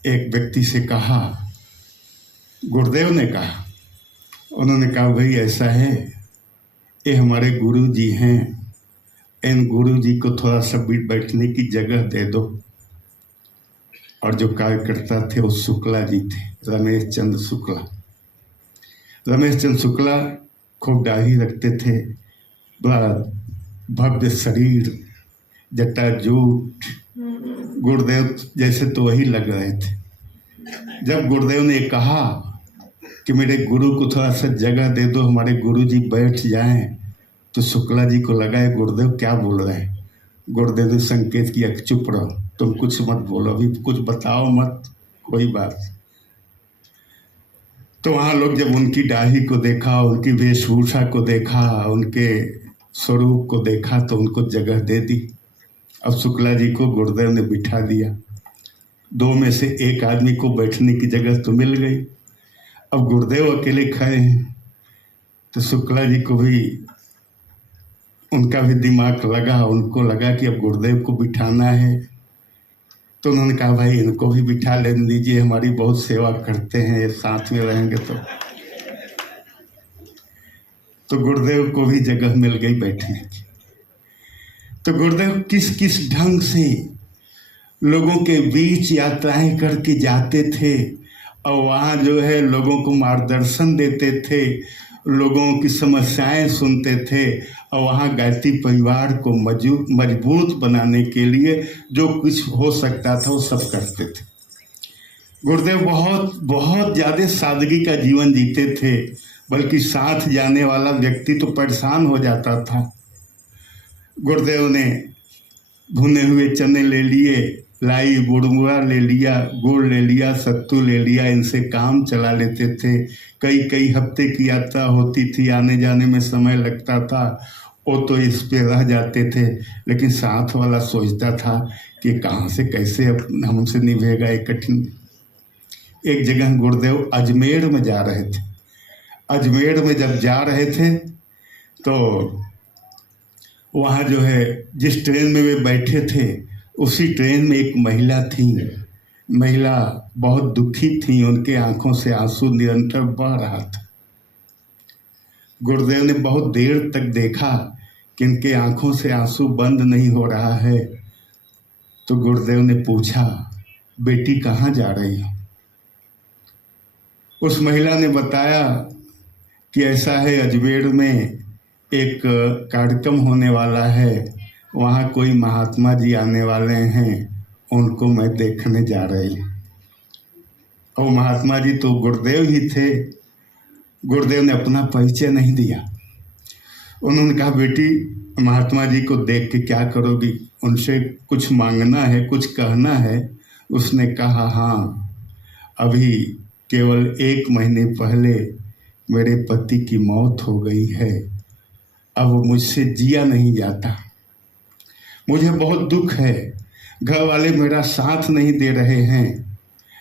एक व्यक्ति से कहा, गुरुदेव ने कहा, उन्होंने कहा भाई ऐसा है, ये हमारे गुरु जी हैं, इन गुरु जी को थोड़ा सा बैठने की जगह दे दो। और जो कार्यकर्ता थे वो शुक्ला जी थे, रमेश चंद्र शुक्ला। रमेश चंद्र शुक्ला खूब दाढ़ी रखते थे, बड़ा भव्य शरीर, जटाजूट, गुरुदेव जैसे तो वही लग रहे थे। जब गुरुदेव ने कहा कि मेरे गुरु को थोड़ा सा जगह दे दो, हमारे गुरु जी बैठ जाएं, तो शुक्ला जी को लगा है गुरुदेव क्या बोल रहे हैं। गुरुदेव ने संकेत किया कि चुप रहो, तुम कुछ मत बोलो, अभी कुछ बताओ मत, कोई बात। तो वहाँ लोग जब उनकी दाढ़ी को देखा, उनकी वेशभूषा को देखा, उनके स्वरूप को देखा, तो उनको जगह दे दी। अब शुक्ला जी को गुरुदेव ने बिठा दिया। दो में से एक आदमी को बैठने की जगह तो मिल गई। अब गुरुदेव अकेले खड़े हैं, तो शुक्ला जी को भी, उनका भी दिमाग लगा, उनको लगा कि अब गुरुदेव को बिठाना है, तो उन्होंने कहा भाई इनको भी बिठा लेने दीजिए, हमारी बहुत सेवा करते हैं, ये साथ में रहेंगे तो गुरुदेव को भी जगह मिल गई बैठने की। तो गुरुदेव किस किस ढंग से लोगों के बीच यात्राएं करके जाते थे और वहाँ जो है लोगों को मार्गदर्शन देते थे, लोगों की समस्याएं सुनते थे और वहाँ गायत्री परिवार को मजबूत बनाने के लिए जो कुछ हो सकता था वो सब करते थे। गुरुदेव बहुत बहुत ज़्यादा सादगी का जीवन जीते थे, बल्कि साथ जाने वाला व्यक्ति तो परेशान हो जाता था। गुरुदेव ने भुने हुए चने ले लिए, लाई गुड़मुआ ले लिया, गुड़ ले लिया, सत्तू ले लिया, इनसे काम चला लेते थे। कई कई हफ्ते की यात्रा होती थी, आने जाने में समय लगता था, वो तो इस पे रह जाते थे, लेकिन साथ वाला सोचता था कि कहाँ से कैसे हमसे निभेगा ये कठिन। एक जगह गुरुदेव अजमेर में जा रहे थे। अजमेर में जब जा रहे थे तो वहाँ जो है जिस ट्रेन में वे बैठे थे उसी ट्रेन में एक महिला थी। महिला बहुत दुखी थी, उनके आंखों से आंसू निरंतर बह रहा था। गुरुदेव ने बहुत देर तक देखा कि इनके आंखों से आंसू बंद नहीं हो रहा है, तो गुरुदेव ने पूछा, बेटी कहाँ जा रही हो? उस महिला ने बताया कि ऐसा है, अजमेर में एक कार्यक्रम होने वाला है, वहाँ कोई महात्मा जी आने वाले हैं, उनको मैं देखने जा रही हूँ। और महात्मा जी तो गुरुदेव ही थे। गुरुदेव ने अपना परिचय नहीं दिया। उन्होंने कहा, बेटी महात्मा जी को देख के क्या करोगी? उनसे कुछ मांगना है, कुछ कहना है? उसने कहा, हाँ, अभी केवल 1 महीने पहले मेरे पति की मौत हो गई है, अब मुझसे जिया नहीं जाता, मुझे बहुत दुख है, घर वाले मेरा साथ नहीं दे रहे हैं,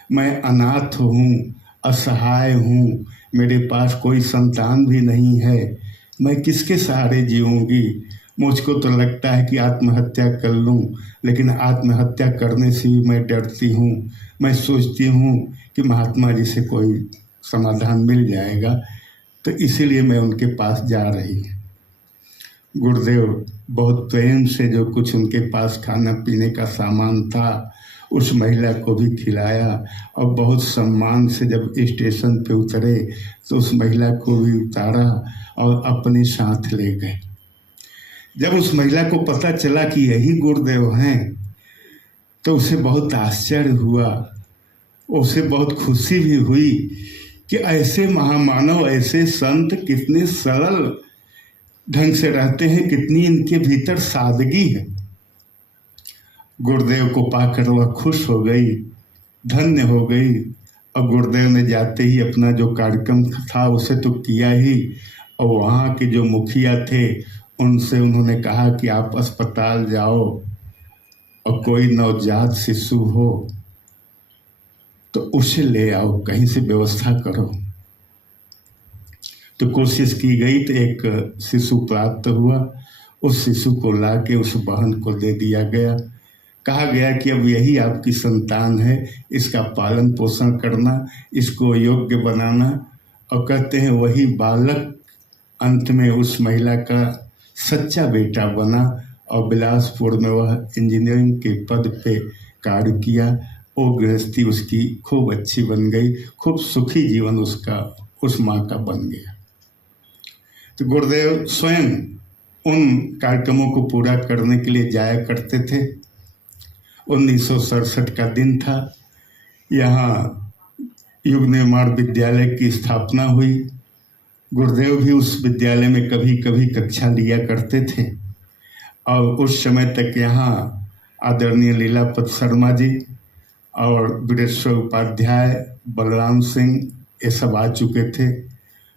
मैं अनाथ हूँ, असहाय हूँ, मेरे पास कोई संतान भी नहीं है, मैं किसके सहारे जीऊँगी? मुझको तो लगता है कि आत्महत्या कर लूँ, लेकिन आत्महत्या करने से भी मैं डरती हूँ। मैं सोचती हूँ कि महात्मा जी से कोई समाधान मिल जाएगा, तो इसीलिए मैं उनके पास जा रही हूँ। गुरुदेव बहुत प्रेम से जो कुछ उनके पास खाना पीने का सामान था उस महिला को भी खिलाया, और बहुत सम्मान से जब स्टेशन पे उतरे तो उस महिला को भी उतारा और अपने साथ ले गए। जब उस महिला को पता चला कि यही गुरुदेव हैं तो उसे बहुत आश्चर्य हुआ, उसे बहुत खुशी भी हुई कि ऐसे महामानव, ऐसे संत कितने सरल ढंग से रहते हैं, कितनी इनके भीतर सादगी है। गुरुदेव को पाकर वह खुश हो गई, धन्य हो गई, और गुरुदेव ने जाते ही अपना जो कार्यक्रम था उसे तो किया ही, और वहाँ के जो मुखिया थे उनसे उन्होंने कहा कि आप अस्पताल जाओ और कोई नवजात शिशु हो तो उसे ले आओ, कहीं से व्यवस्था करो। तो कोशिश की गई तो एक शिशु प्राप्त हुआ। उस शिशु को लाके उस बहन को दे दिया गया। कहा गया कि अब यही आपकी संतान है, इसका पालन पोषण करना, इसको योग्य बनाना। और कहते हैं वही बालक अंत में उस महिला का सच्चा बेटा बना और बिलासपुर में वह इंजीनियरिंग के पद पे कार्य किया। वो गृहस्थी उसकी खूब अच्छी बन गई, खूब सुखी जीवन उसका उस माँ का बन गया। तो गुरुदेव स्वयं उन कार्यक्रमों को पूरा करने के लिए जाया करते थे। 1967 का दिन था, यहाँ युग निर्माण विद्यालय की स्थापना हुई। गुरुदेव भी उस विद्यालय में कभी कभी कक्षा लिया करते थे, और उस समय तक यहाँ आदरणीय लीलापत शर्मा जी और वीरेश्वर उपाध्याय, बलराम सिंह, ये सब आ चुके थे।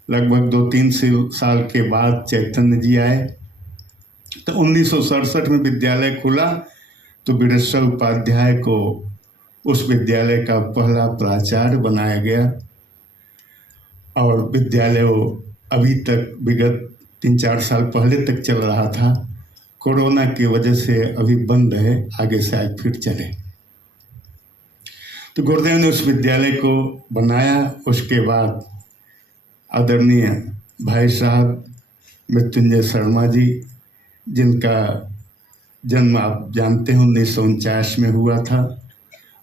लगभग 2-3 साल के बाद चैतन्य जी आए। तो 1967 में विद्यालय खुला तो वीरेश्वर उपाध्याय को उस विद्यालय का पहला प्राचार्य बनाया गया। और विद्यालय अभी तक विगत 3-4 साल पहले तक चल रहा था, कोरोना की वजह से अभी बंद है, आगे शायद फिर चले। तो गुरुदेव ने उस विद्यालय को बनाया। उसके बाद आदरणीय भाई साहब मृत्युंजय शर्मा जी, जिनका जन्म आप जानते हैं 1949 में हुआ था,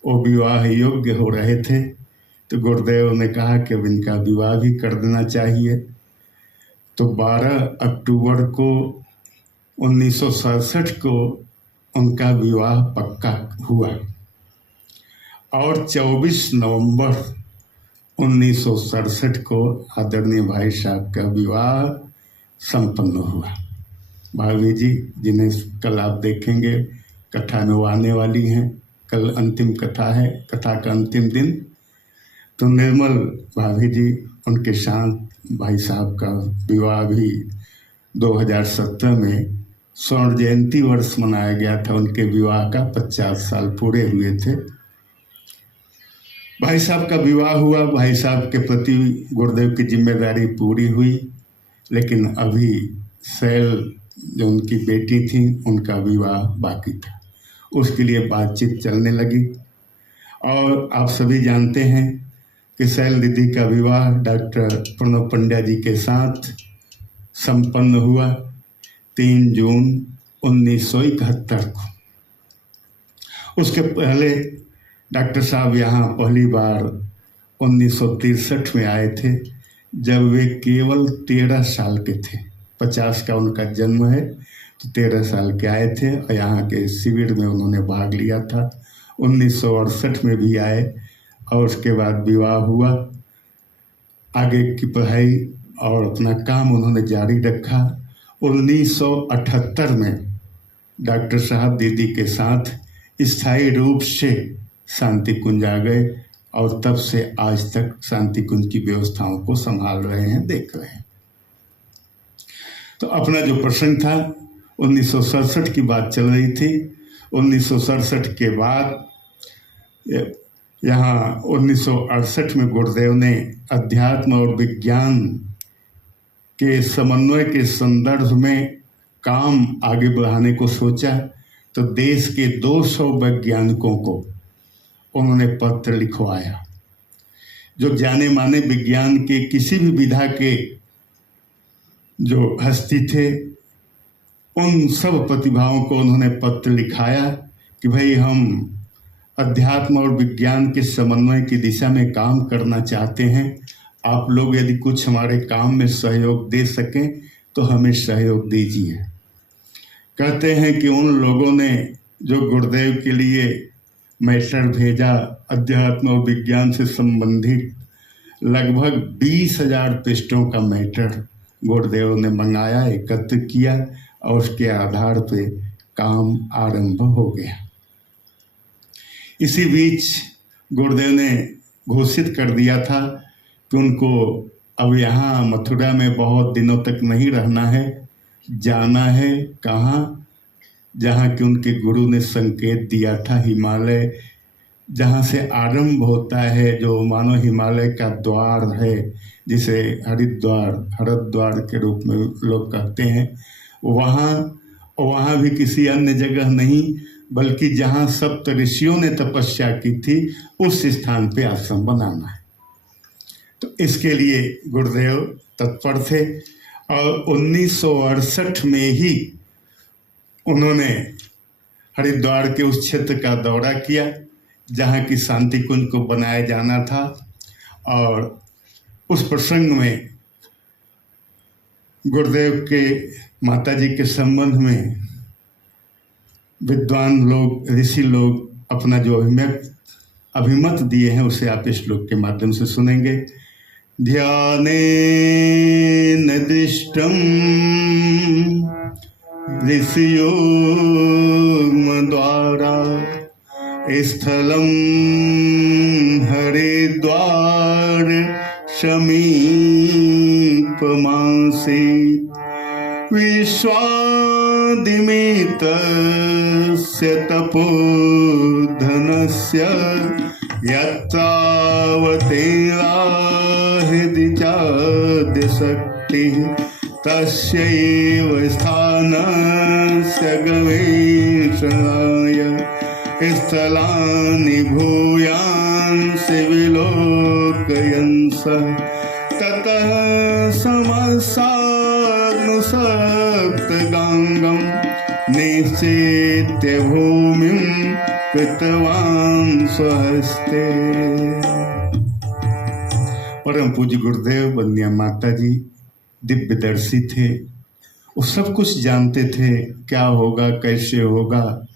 वो विवाह योग्य हो रहे थे। तो गुरुदेव ने कहा कि अब इनका विवाह भी कर देना चाहिए। तो 12 अक्टूबर को 1967 को उनका विवाह पक्का हुआ और 24 नवंबर 1967 को आदरणीय भाई साहब का विवाह संपन्न हुआ। भाभी जी, जिन्हें कल आप देखेंगे कथा में वो आने वाली हैं, कल अंतिम कथा है, कथा का अंतिम दिन। तो निर्मल भाभी जी, उनके साथ भाई साहब का विवाह भी 2017 में स्वर्ण जयंती वर्ष मनाया गया था। उनके विवाह का 50 साल पूरे हुए थे। भाई साहब का विवाह हुआ, भाई साहब के प्रति गुरुदेव की जिम्मेदारी पूरी हुई, लेकिन अभी शैल जो उनकी बेटी थी उनका विवाह बाकी था। उसके लिए बातचीत चलने लगी और आप सभी जानते हैं कि शैल दीदी का विवाह डॉक्टर प्रणव पंड्या जी के साथ संपन्न हुआ 3 जून 1971 को। उसके पहले डॉक्टर साहब यहाँ पहली बार 1963 में आए थे, जब वे केवल 13 साल के थे। 50 का उनका जन्म है, तो 13 साल के आए थे और यहाँ के शिविर में उन्होंने भाग लिया था। 1968 में भी आए और उसके बाद विवाह हुआ। आगे की पढ़ाई और अपना काम उन्होंने जारी रखा। 1978 में डॉक्टर साहब दीदी के साथ स्थायी रूप से शांति कुंज आ गए और तब से आज तक शांति कुंज की व्यवस्थाओं को संभाल रहे हैं, देख रहे हैं। तो अपना जो प्रसंग था 1967 की बात चल रही थी। 1967 के बाद यहाँ 1968 में गुरुदेव ने अध्यात्म और विज्ञान के समन्वय के संदर्भ में काम आगे बढ़ाने को सोचा। तो देश के 200 वैज्ञानिकों को उन्होंने पत्र लिखवाया, जो जाने माने विज्ञान के किसी भी विधा के जो हस्ती थे, उन सब प्रतिभाओं को उन्होंने पत्र लिखाया कि भाई हम अध्यात्म और विज्ञान के समन्वय की दिशा में काम करना चाहते हैं। आप लोग यदि कुछ हमारे काम में सहयोग दे सकें तो हमें सहयोग दीजिए। कहते हैं कि उन लोगों ने जो गुरुदेव के लिए मैटर भेजा, अध्यात्म और विज्ञान से संबंधित लगभग 20,000 पृष्ठों का मैटर गुरुदेव ने मंगाया, एकत्र किया और उसके आधार पे काम आरंभ हो गया। इसी बीच गुरुदेव ने घोषित कर दिया था कि उनको अब यहाँ मथुरा में बहुत दिनों तक नहीं रहना है, जाना है कहाँ, जहाँ कि उनके गुरु ने संकेत दिया था, हिमालय, जहाँ से आरंभ होता है, जो मानो हिमालय का द्वार है, जिसे हरिद्वार के रूप में लोग कहते हैं, वहाँ भी किसी अन्य जगह नहीं बल्कि जहाँ सप्त ऋषियों ने तपस्या की थी उस स्थान पे आश्रम बनाना है। तो इसके लिए गुरुदेव तत्पर थे और 1968 में ही उन्होंने हरिद्वार के उस क्षेत्र का दौरा किया जहाँ की शांति कुंज को बनाया जाना था। और उस प्रसंग में गुरुदेव के माताजी के संबंध में विद्वान लोग, ऋषि लोग अपना जो अभिमत दिए हैं उसे आप इस श्लोक के माध्यम से सुनेंगे। ध्यानेन दृष्टं ऋषियों द्वारा स्थलं हरिद्वार समीपमासे विश्वादिमितस्य तपोधनस्य यत्रावतेराहृदि चाद्यशक्तिः तस्यैव स्थानस्य गवेषणाय स्थलानि भूयांसि विलोकयन् सः ततः समस्तानुसक्तगाङ्गं निश्चेत्य भूमिं कृतवान् स्वहस्ते। परम पूज्य गुरुदेव बनिया माता जी दिव्यदर्शी थे, वो सब कुछ जानते थे क्या होगा कैसे होगा।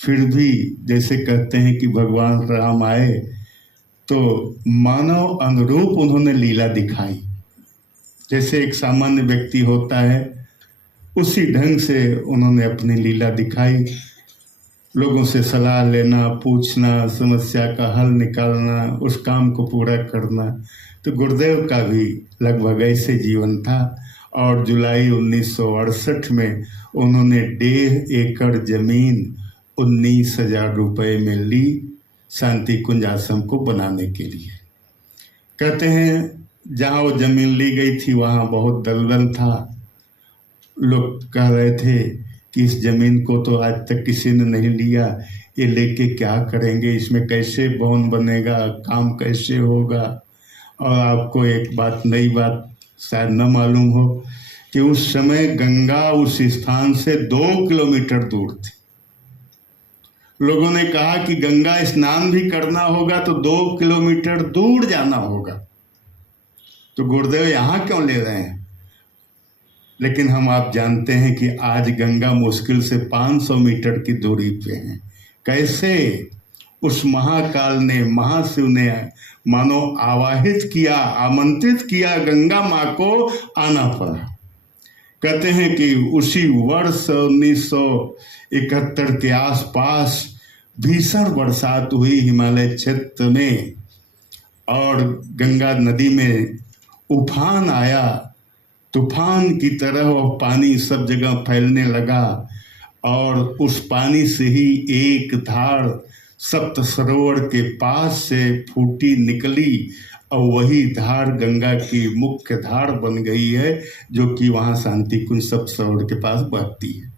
फिर भी जैसे कहते हैं कि भगवान राम आए तो मानव अनुरूप उन्होंने लीला दिखाई। जैसे एक सामान्य व्यक्ति होता है उसी ढंग से उन्होंने अपनी लीला दिखाई। लोगों से सलाह लेना, पूछना, समस्या का हल निकालना, उस काम को पूरा करना। तो गुरुदेव का भी लगभग ऐसे जीवन था। और जुलाई 1968 में उन्होंने 1.5 एकड़ जमीन 19,000 रुपये में ली शांति कुंज आश्रम को बनाने के लिए। कहते हैं जहाँ वो जमीन ली गई थी वहाँ बहुत दलदल था। लोग कह रहे थे कि इस जमीन को तो आज तक किसी ने नहीं लिया, ये लेके क्या करेंगे, इसमें कैसे भवन बनेगा, काम कैसे होगा। और आपको एक बात, नई बात शायद न मालूम हो कि उस समय गंगा उस स्थान से 2 किलोमीटर दूर थी। लोगों ने कहा कि गंगा स्नान भी करना होगा तो 2 किलोमीटर दूर जाना होगा, तो गुरुदेव यहाँ क्यों ले रहे हैं। लेकिन हम आप जानते हैं कि आज गंगा मुश्किल से 500 मीटर की दूरी पे है। कैसे उस महाकाल ने, महाशिव ने मानो आवाहित किया, आमंत्रित किया, गंगा माँ को आना पड़ा। कहते हैं कि उसी वर्ष 1971 के आसपास भीषण बरसात हुई हिमालय क्षेत्र में और गंगा नदी में उफान आया। तूफान की तरह वह पानी सब जगह फैलने लगा और उस पानी से ही एक धार सप्त सरोवर के पास से फूटी निकली और वही धार गंगा की मुख्य धार बन गई है, जो कि वहाँ शांति कुंज सप्त सरोवर के पास बहती है।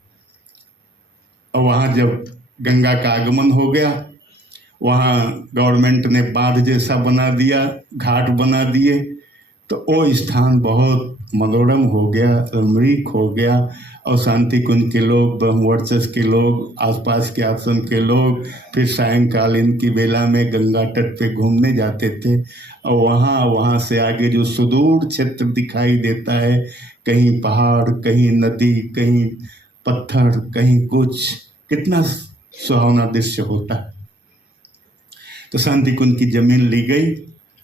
और वहाँ जब गंगा का आगमन हो गया, वहाँ गवर्नमेंट ने बांध जैसा बना दिया, घाट बना दिए, तो वो स्थान बहुत मनोरम हो गया, रमणीक हो गया। और शांति कुंज के लोग, ब्रह्मवर्चस्व के लोग, आसपास के आश्रम के लोग फिर सायंकालीन की बेला में गंगा तट पे घूमने जाते थे। और वहाँ से आगे जो सुदूर क्षेत्र दिखाई देता है, कहीं पहाड़, कहीं नदी, कहीं पत्थर, कहीं कुछ, कितना सुहावना दृश्य होता है। तो शांति कुंज की जमीन ली गई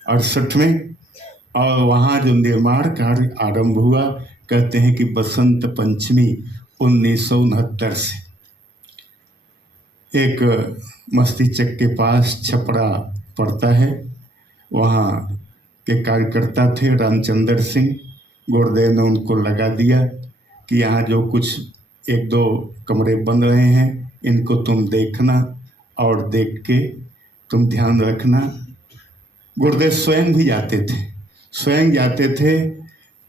68 में और वहाँ जो निर्माण कार्य आरंभ हुआ, कहते हैं कि बसंत पंचमी 1969 से। एक मस्तीचक के पास छपरा पड़ता है, वहाँ के कार्यकर्ता थे रामचंद्र सिंह। गुरुदेव ने उनको लगा दिया कि यहाँ जो कुछ 1-2 कमरे बन रहे हैं इनको तुम देखना और देख के तुम ध्यान रखना। गुरुदेव स्वयं भी जाते थे, स्वयं जाते थे।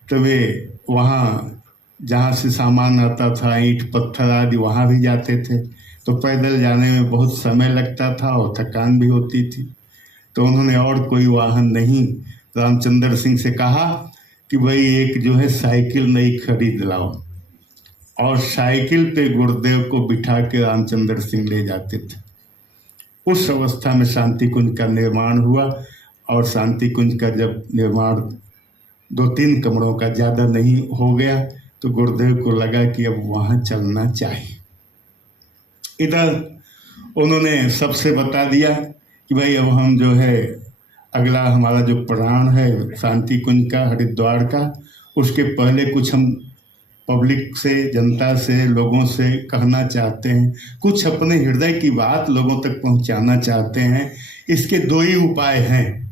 तो वे वहाँ जहाँ से सामान आता था, ईंट पत्थर आदि, वहाँ भी जाते थे। तो पैदल जाने में बहुत समय लगता था और थकान भी होती थी। तो उन्होंने और कोई वाहन नहीं, रामचंद्र सिंह से कहा कि भाई एक जो है साइकिल नई खरीद लाओ। और साइकिल पे गुरुदेव को बिठा के रामचंद्र सिंह ले जाते थे। उस अवस्था में शांति कुंज का निर्माण हुआ। और शांति कुंज का जब निर्माण 2-3 कमरों का ज़्यादा नहीं हो गया तो गुरुदेव को लगा कि अब वहाँ चलना चाहिए। इधर उन्होंने सबसे बता दिया कि भाई अब हम जो है अगला हमारा जो प्लान है शांति कुंज का, हरिद्वार का, उसके पहले कुछ हम पब्लिक से, जनता से, लोगों से कहना चाहते हैं, कुछ अपने हृदय की बात लोगों तक पहुंचाना चाहते हैं। इसके 2 ही उपाय हैं,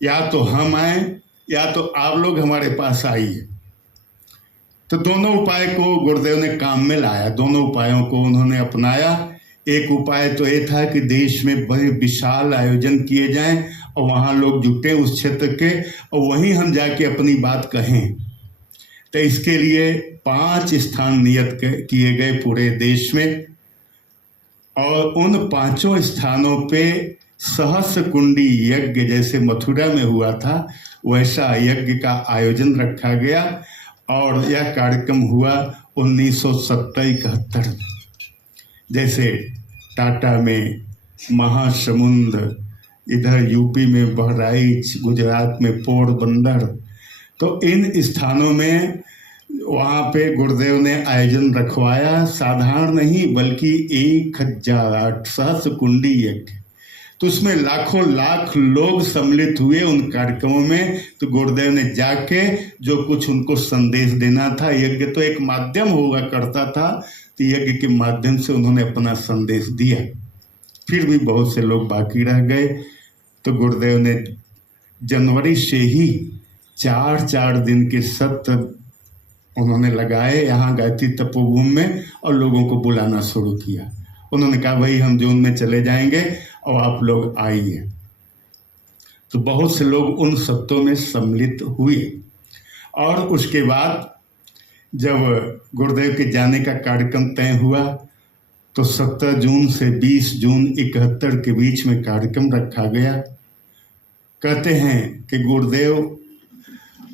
या तो हम आए या तो आप लोग हमारे पास आइए। तो दोनों उपाय को गुरुदेव ने काम में लाया, दोनों उपायों को उन्होंने अपनाया। एक उपाय तो ये था कि देश में बड़े विशाल आयोजन किए जाएं और वहाँ लोग जुटे उस क्षेत्र के, और वहीं हम जाके अपनी बात कहें। तो इसके लिए 5 स्थान नियत किए गए पूरे देश में। और उन 5 स्थानों पे सहस्र कुंडी यज्ञ जैसे मथुरा में हुआ था वैसा यज्ञ का आयोजन रखा गया। और यह कार्यक्रम हुआ 1970-71 में। जैसे टाटा में महासमुंद, इधर यूपी में बहराइच, गुजरात में पोरबंदर, तो इन स्थानों में वहाँ पे गुरुदेव ने आयोजन रखवाया। साधारण नहीं बल्कि 1008 सहस्र कुंडी यज्ञ, तो उसमें लाखों लाख लोग सम्मिलित हुए उन कार्यक्रमों में। तो गुरुदेव ने जाके जो कुछ उनको संदेश देना था, यज्ञ तो एक माध्यम हुआ करता था, तो यज्ञ के माध्यम से उन्होंने अपना संदेश दिया। फिर भी बहुत से लोग बाकी रह गए, तो गुरुदेव ने जनवरी से ही 4 दिन के सत्र उन्होंने लगाए यहाँ गायत्री तपोभूमि में और लोगों को बुलाना शुरू किया। उन्होंने कहा भाई हम जून में चले जाएंगे और आप लोग आइए। तो बहुत से लोग उन सत्रों में सम्मिलित हुए। और उसके बाद जब गुरुदेव के जाने का कार्यक्रम तय हुआ तो 17 जून से 20 जून 71 के बीच में कार्यक्रम रखा गया। कहते हैं कि गुरुदेव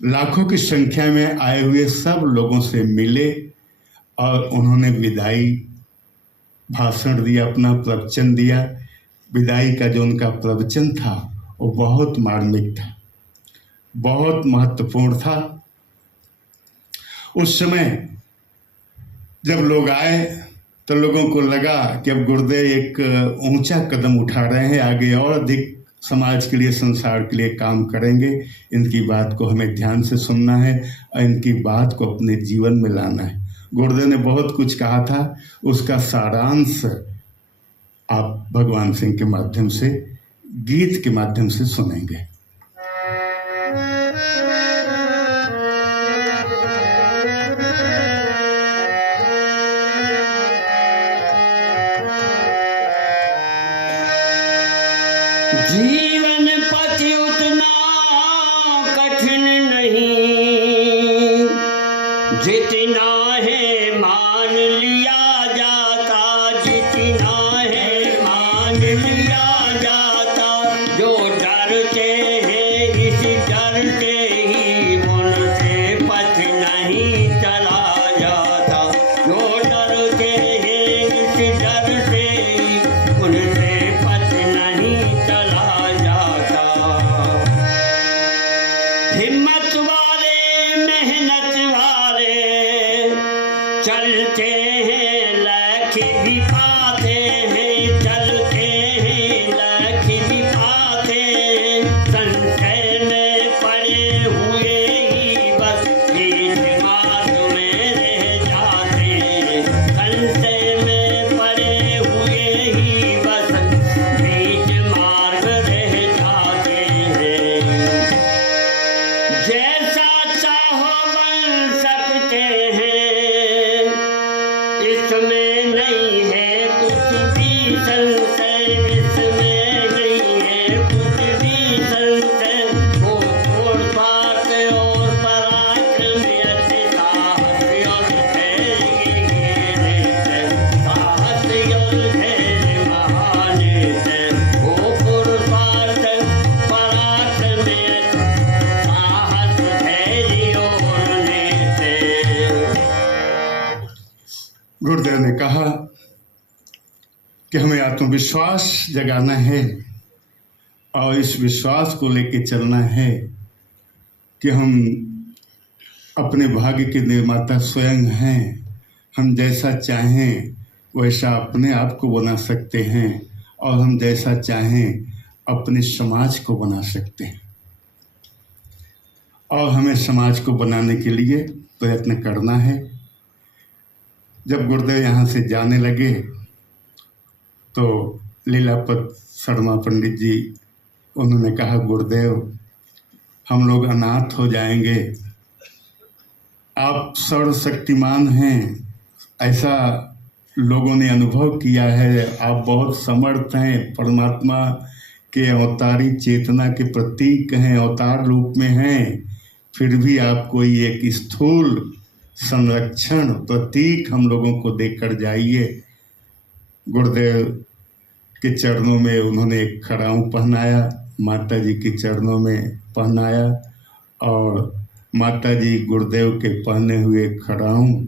लाखों की संख्या में आए हुए सब लोगों से मिले और उन्होंने विदाई भाषण दिया, अपना प्रवचन दिया। विदाई का जो उनका प्रवचन था वो बहुत मार्मिक था, बहुत महत्वपूर्ण था। उस समय जब लोग आए तो लोगों को लगा कि अब गुरुदेव एक ऊंचा कदम उठा रहे हैं, आगे और अधिक समाज के लिए, संसार के लिए काम करेंगे। इनकी बात को हमें ध्यान से सुनना है और इनकी बात को अपने जीवन में लाना है। गुरुदेव ने बहुत कुछ कहा था, उसका सारांश आप भगवान सिंह के माध्यम से, गीत के माध्यम से सुनेंगे। जीवन पथ उतना कठिन नहीं जितना है मान लिया जाता, जितना है मान लिया जाता। जो डरते हैं इस डर से ही उनसे पथ नहीं चला जाता। जो डरते हैं इस डर से ही उनसे पथ नहीं चला जाता। हिम्मत वाले मेहनत वाले चलते हैं लक्ष्य भी पाते हैं, चलते हैं लक्ष्य भी पाते हैं। संशय में पड़े हुए ही बस बीच मार्ग में रह जाते हैं। संशय में पड़े हुए ही बस बीच मार्ग रह जाते हैं। जैसा चाहो बन सकते हैं, इसमें नहीं है कुछ भी संशय, इसमें नहीं है कुछ भी संशय। वो छोड़ पाते और पराक्रम यति साहस और धैर्य घेरे थे, साहस और धैर्य महाने थे। वो पुरुषार्थ पराक्रम यति साहस धैर्य और नेते। गुरुदेव ने कहा कि हमें आत्मविश्वास जगाना है और इस विश्वास को लेके चलना है कि हम अपने भाग्य के निर्माता स्वयं हैं। हम जैसा चाहें वैसा अपने आप को बना सकते हैं और हम जैसा चाहें अपने समाज को बना सकते हैं। और हमें समाज को बनाने के लिए प्रयत्न करना है। जब गुरुदेव यहाँ से जाने लगे तो लीलापत शर्मा पंडित जी उन्होंने कहा गुरुदेव हम लोग अनाथ हो जाएंगे, आप सर्वशक्तिमान हैं, ऐसा लोगों ने अनुभव किया है। आप बहुत समर्थ हैं, परमात्मा के अवतारी चेतना के प्रतीक हैं, अवतार रूप में हैं, फिर भी आप कोई एक स्थूल संरक्षण प्रतीक हम लोगों को देकर जाइए। गुरुदेव के चरणों में उन्होंने एक खड़ाऊँ पहनाया, माता जी के चरणों में पहनाया, और माता जी गुरुदेव के पहने हुए खड़ाऊँ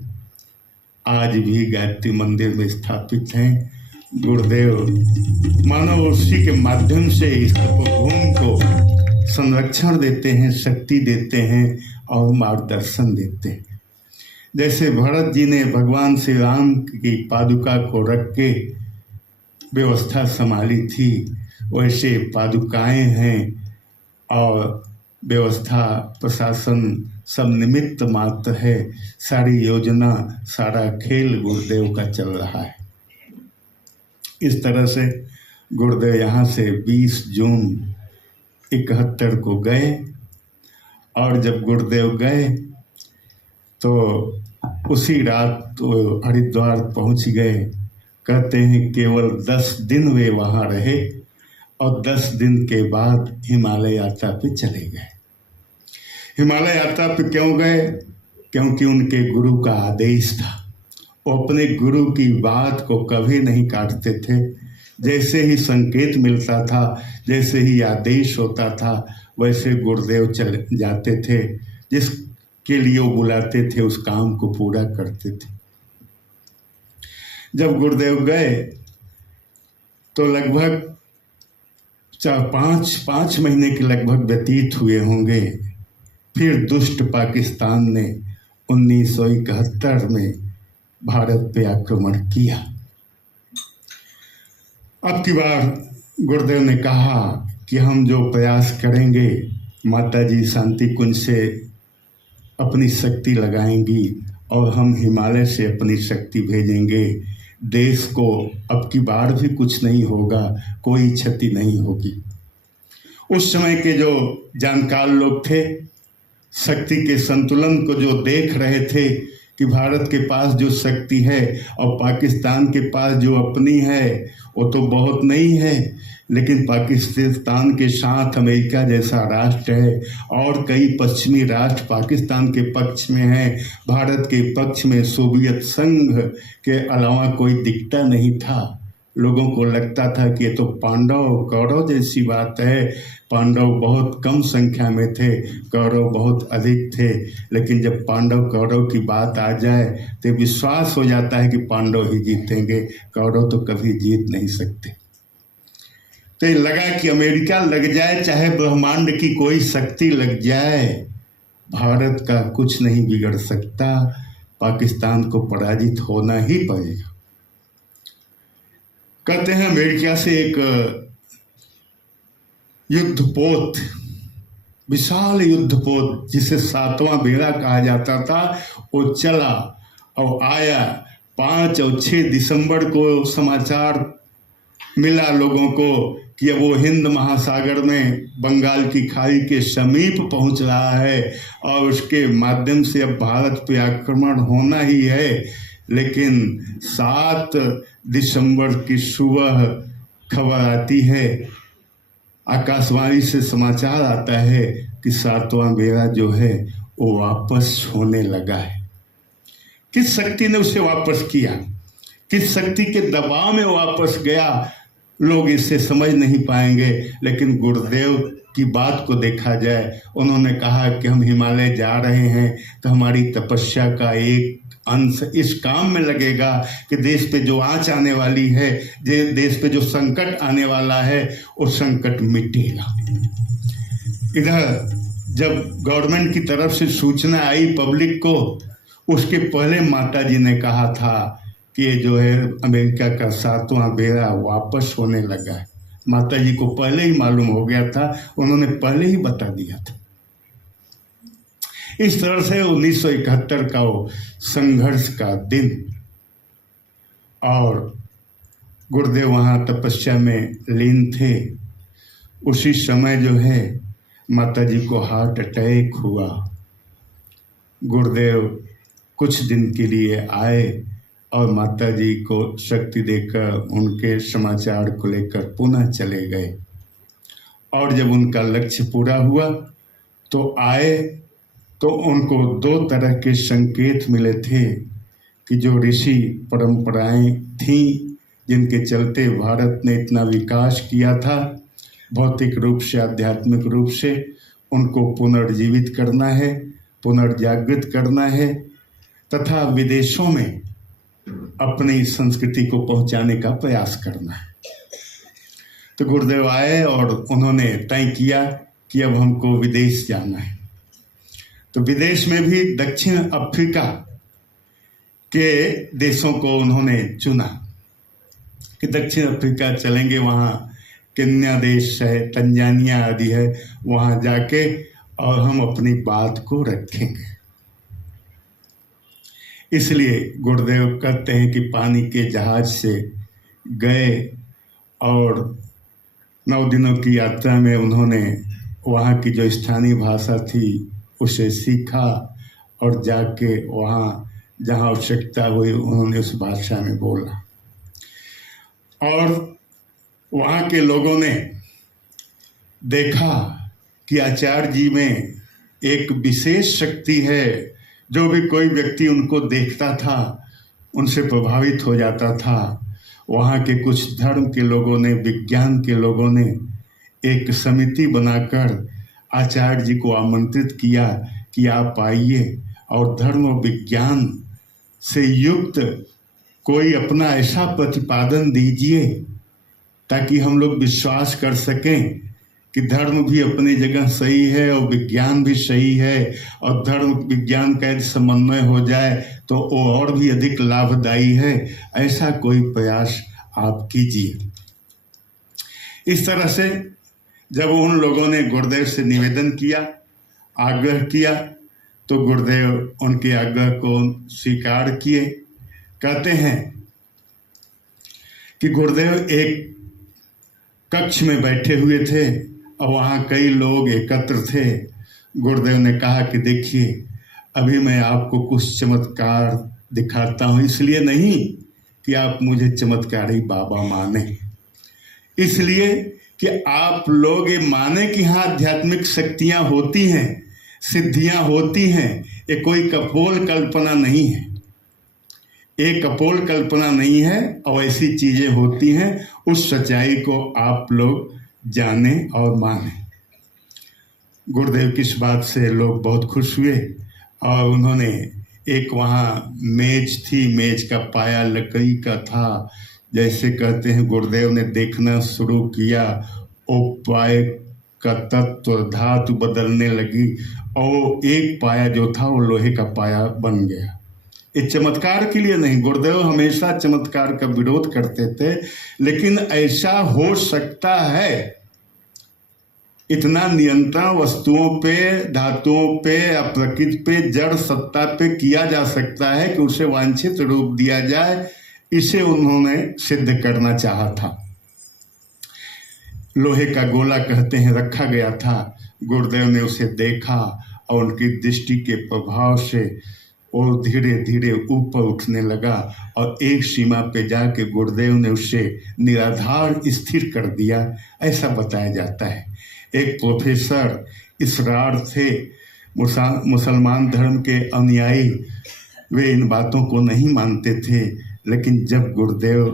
आज भी गायत्री मंदिर में स्थापित हैं। गुरुदेव मानो उसी के माध्यम से इस तपोभूमि को संरक्षण देते हैं, शक्ति देते हैं और मार्गदर्शन देते हैं। जैसे भरत जी ने भगवान श्री राम की पादुका को रख के व्यवस्था संभाली थी, वैसे पादुकाएं हैं और व्यवस्था प्रशासन सब निमित्त मात्र है। सारी योजना, सारा खेल गुरुदेव का चल रहा है। इस तरह से गुरुदेव यहाँ से 20 जून 71 को गए, और जब गुरुदेव गए तो उसी रात तो हरिद्वार पहुँच गए। कहते हैं केवल 10 दिन वे वहाँ रहे और 10 दिन के बाद हिमालय यात्रा पे चले गए। हिमालय यात्रा पे क्यों गए? क्योंकि उनके गुरु का आदेश था। वो अपने गुरु की बात को कभी नहीं काटते थे। जैसे ही संकेत मिलता था, जैसे ही आदेश होता था, वैसे गुरुदेव चले जाते थे। जिसके लिए वो बुलाते थे उस काम को पूरा करते थे। जब गुरुदेव गए तो लगभग 5 महीने के लगभग व्यतीत हुए होंगे। फिर दुष्ट पाकिस्तान ने 1971 में भारत पे आक्रमण किया। अब की बार गुरुदेव ने कहा कि हम जो प्रयास करेंगे, माता जी शांति कुंज से अपनी शक्ति लगाएंगी और हम हिमालय से अपनी शक्ति भेजेंगे। देश को अब की बार भी कुछ नहीं होगा, कोई क्षति नहीं होगी। उस समय के जो जानकार लोग थे, शक्ति के संतुलन को जो देख रहे थे कि भारत के पास जो शक्ति है और पाकिस्तान के पास जो अपनी है वो तो बहुत नहीं है, लेकिन पाकिस्तान के साथ अमेरिका जैसा राष्ट्र है और कई पश्चिमी राष्ट्र पाकिस्तान के पक्ष में हैं। भारत के पक्ष में सोवियत संघ के अलावा कोई दिखता नहीं था। लोगों को लगता था कि ये तो पांडव कौरव जैसी बात है। पांडव बहुत कम संख्या में थे, कौरव बहुत अधिक थे। लेकिन जब पांडव कौरव की बात आ जाए तो विश्वास हो जाता है कि पांडव ही जीतेंगे, कौरव तो कभी जीत नहीं सकते। तो ये लगा कि अमेरिका लग जाए, चाहे ब्रह्मांड की कोई शक्ति लग जाए, भारत का कुछ नहीं बिगड़ सकता। पाकिस्तान को पराजित होना ही पड़ेगा। कहते हैं अमेरिका से एक युद्धपोत, विशाल युद्धपोत जिसे 7वां बेड़ा कहा जाता था, वो चला और आया। 5 और 6 दिसंबर को समाचार मिला लोगों को कि अब वो हिंद महासागर में बंगाल की खाड़ी के समीप पहुंच रहा है और उसके माध्यम से अब भारत पे आक्रमण होना ही है। लेकिन 7 दिसंबर की सुबह खबर आती है, आकाशवाणी से समाचार आता है कि 7वां बेड़ा जो है वो वापस होने लगा है। किस शक्ति ने उसे वापस किया, किस शक्ति के दबाव में वापस गया, लोग इससे समझ नहीं पाएंगे। लेकिन गुरुदेव की बात को देखा जाए, उन्होंने कहा कि हम हिमालय जा रहे हैं तो हमारी तपस्या का एक अंश इस काम में लगेगा कि देश पे जो आंच आने वाली है, देश पे जो संकट आने वाला है, वो संकट मिटेगा। इधर जब गवर्नमेंट की तरफ से सूचना आई पब्लिक को, उसके पहले माता जी ने कहा था कि ये जो है अमेरिका का 7वां बेड़ा वापस होने लगा है। माता जी को पहले ही मालूम हो गया था, उन्होंने पहले ही बता दिया था। इस तरह से 1971 का वो संघर्ष का दिन, और गुरुदेव वहाँ तपस्या में लीन थे। उसी समय जो है माता जी को हार्ट अटैक हुआ। गुरुदेव कुछ दिन के लिए आए और माता जी को शक्ति देकर उनके समाचार को लेकर पुनः चले गए। और जब उनका लक्ष्य पूरा हुआ तो आए तो उनको 2 तरह के संकेत मिले थे कि जो ऋषि परंपराएं थीं जिनके चलते भारत ने इतना विकास किया था, भौतिक रूप से आध्यात्मिक रूप से, उनको पुनर्जीवित करना है, पुनर्जागृत करना है तथा विदेशों में अपनी संस्कृति को पहुंचाने का प्रयास करना है। तो गुरुदेव आए और उन्होंने तय किया कि अब हमको विदेश जाना है। तो विदेश में भी दक्षिण अफ्रीका के देशों को उन्होंने चुना कि दक्षिण अफ्रीका चलेंगे, वहाँ केन्या देश है, तंजानिया आदि है, वहाँ जाके और हम अपनी बात को रखेंगे। इसलिए गुरुदेव कहते हैं कि पानी के जहाज से गए और 9 दिनों की यात्रा में उन्होंने वहाँ की जो स्थानीय भाषा थी उसे सीखा और जाके वहाँ जहाँ आवश्यकता हुई उन्होंने उस भाषा में बोला। और वहाँ के लोगों ने देखा कि आचार्य जी में एक विशेष शक्ति है, जो भी कोई व्यक्ति उनको देखता था उनसे प्रभावित हो जाता था। वहाँ के कुछ धर्म के लोगों ने, विज्ञान के लोगों ने एक समिति बनाकर आचार्य जी को आमंत्रित किया कि आप आइए और धर्म और विज्ञान से युक्त कोई अपना ऐसा प्रतिपादन दीजिए ताकि हम लोग विश्वास कर सकें कि धर्म भी अपनी जगह सही है और विज्ञान भी सही है, और धर्म विज्ञान का यदि समन्वय हो जाए तो वो और भी अधिक लाभदायी है। ऐसा कोई प्रयास आप कीजिए। इस तरह से जब उन लोगों ने गुरुदेव से निवेदन किया, आग्रह किया, तो गुरुदेव उनके आग्रह को स्वीकार किए। कहते हैं कि गुरुदेव एक कक्ष में बैठे हुए थे और वहाँ कई लोग एकत्र थे। गुरुदेव ने कहा कि देखिए, अभी मैं आपको कुछ चमत्कार दिखाता हूँ, इसलिए नहीं कि आप मुझे चमत्कारी बाबा माने, इसलिए कि आप लोग ये माने कि हाँ आध्यात्मिक शक्तियाँ होती हैं, सिद्धियाँ होती हैं। ये कोई कपोल कल्पना नहीं है, एक कपोल कल्पना नहीं है और ऐसी चीज़ें होती हैं। उस सच्चाई को आप लोग जाने और माने। गुरुदेव की इस बात से लोग बहुत खुश हुए और उन्होंने एक वहाँ मेज थी, मेज का पाया लकड़ी का था। जैसे कहते हैं गुरुदेव ने देखना शुरू किया, वो पाए का तत्व धातु बदलने लगी और एक पाया जो था वो लोहे का पाया बन गया। ये चमत्कार के लिए नहीं, गुरुदेव हमेशा चमत्कार का विरोध करते थे, लेकिन ऐसा हो सकता है, इतना नियंत्रण वस्तुओं पे, धातुओं पे, प्रकृति पे, जड़ सत्ता पे किया जा सकता है कि उसे वांछित रूप दिया जाए। इसे उन्होंने सिद्ध करना चाहा था। लोहे का गोला कहते हैं रखा गया था। गुरुदेव ने उसे देखा और उनकी दृष्टि के प्रभाव से और धीरे धीरे ऊपर उठने लगा और एक सीमा पे जाके गुरुदेव ने उसे निराधार स्थिर कर दिया, ऐसा बताया जाता है। एक प्रोफेसर इसरार थे, मुसलमान धर्म के अनुयायी, वे इन बातों को नहीं मानते थे, लेकिन जब गुरुदेव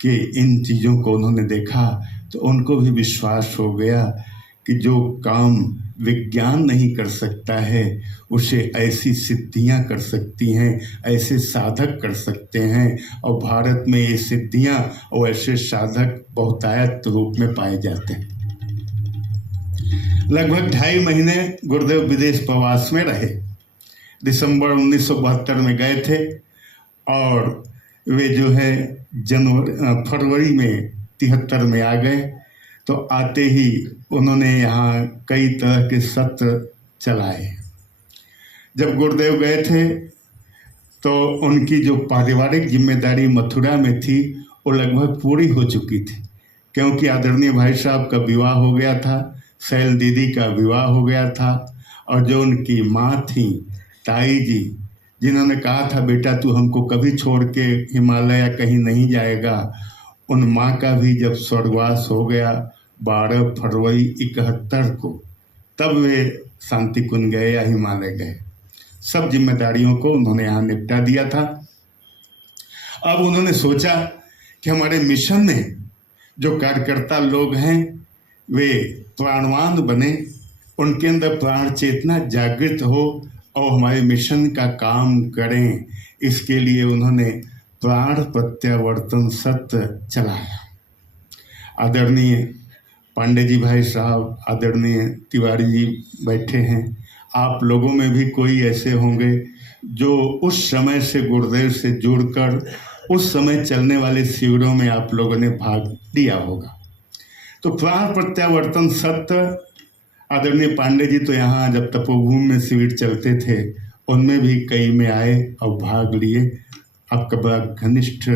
के इन चीज़ों को उन्होंने देखा तो उनको भी विश्वास हो गया कि जो काम विज्ञान नहीं कर सकता है उसे ऐसी सिद्धियां कर सकती हैं, ऐसे साधक कर सकते हैं। और भारत में ये सिद्धियां और ऐसे साधक बहुतायत रूप में पाए जाते हैं। लगभग 2.5 महीने गुरुदेव विदेश प्रवास में रहे। दिसंबर 1972 में गए थे और वे जो है फरवरी में 73 में आ गए। तो आते ही उन्होंने यहाँ कई तरह के सत्र चलाए। जब गुरुदेव गए थे तो उनकी जो पारिवारिक जिम्मेदारी मथुरा में थी वो लगभग पूरी हो चुकी थी, क्योंकि आदरणीय भाई साहब का विवाह हो गया था, शैल दीदी का विवाह हो गया था, और जो उनकी माँ थी ताई जी, जिन्होंने कहा था बेटा तू हमको कभी छोड़ के हिमालय या कहीं नहीं जाएगा, उन माँ का भी जब स्वर्गवास हो गया 12 फरवरी 71 को, तब वे शांति कुंज गए या हिमालय गए। सब जिम्मेदारियों को उन्होंने यहाँ निपटा दिया था। अब उन्होंने सोचा कि हमारे मिशन में जो कार्यकर्ता लोग हैं वे प्राणवान बने, उनके अंदर प्राण चेतना जागृत हो और हमारे मिशन का काम करें। इसके लिए उन्होंने प्राण प्रत्यावर्तन सत्र चलाया। आदरणीय पांडे जी भाई साहब, आदरणीय तिवारी जी बैठे हैं, आप लोगों में भी कोई ऐसे होंगे जो उस समय से गुरुदेव से जुड़कर उस समय चलने वाले शिविरों में आप लोगों ने भाग लिया होगा। तो प्राण प्रत्यावर्तन सत्र, आदरणीय पांडे जी तो यहाँ जब तपोभूमि में शिविर चलते थे उनमें भी कई में आए और भाग लिए। आपका बड़ा घनिष्ठ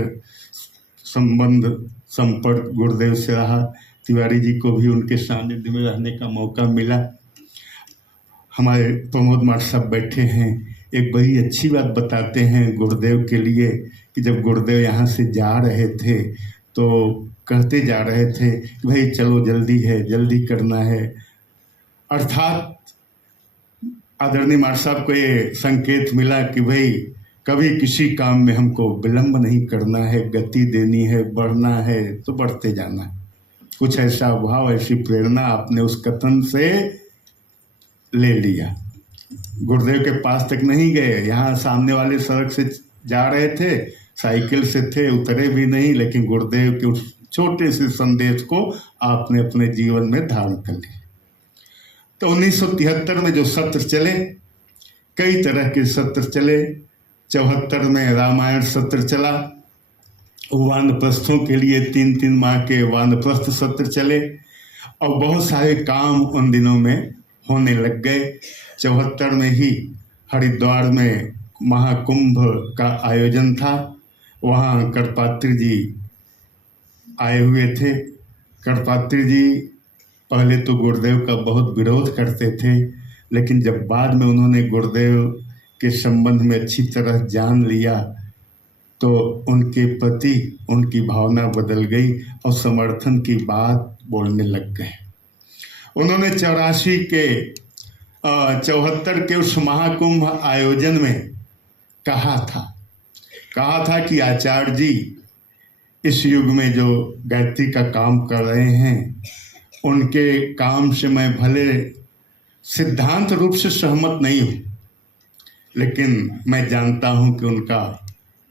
संबंध संपर्क गुरुदेव से रहा। तिवारी जी को भी उनके सानिध्य में रहने का मौका मिला। हमारे प्रमोद माट साहब बैठे हैं, एक बड़ी अच्छी बात बताते हैं गुरुदेव के लिए कि जब गुरुदेव यहाँ से जा रहे थे तो कहते जा रहे थे कि भाई चलो जल्दी है, जल्दी करना है। अर्थात आदरणीय माट साहब को ये संकेत मिला कि भाई कभी किसी काम में हमको विलंब नहीं करना है, गति देनी है, बढ़ना है तो बढ़ते जाना। कुछ ऐसा भाव, ऐसी प्रेरणा आपने उस कथन से ले लिया। गुरुदेव के पास तक नहीं गए, यहाँ सामने वाले सड़क से जा रहे थे, साइकिल से थे, उतरे भी नहीं, लेकिन गुरुदेव के उस छोटे से संदेश को आपने अपने जीवन में धारण कर लिया। तो 1973 में जो सत्र चले, कई तरह के सत्र चले। 74 में रामायण सत्र चला, वानप्रस्थों के लिए 3-3 माह के वानप्रस्थ सत्र चले और बहुत सारे काम उन दिनों में होने लग गए। 74 में ही हरिद्वार में महाकुंभ का आयोजन था, वहाँ करपात्री जी आए हुए थे। करपात्री जी पहले तो गुरुदेव का बहुत विरोध करते थे, लेकिन जब बाद में उन्होंने गुरुदेव के संबंध में अच्छी तरह जान लिया तो उनके प्रति उनकी भावना बदल गई और समर्थन की बात बोलने लग गए। उन्होंने 74 के उस महाकुंभ आयोजन में कहा था कि आचार्य जी इस युग में जो गायत्री का काम कर रहे हैं उनके काम से मैं भले सिद्धांत रूप से सहमत नहीं हूँ, लेकिन मैं जानता हूँ कि उनका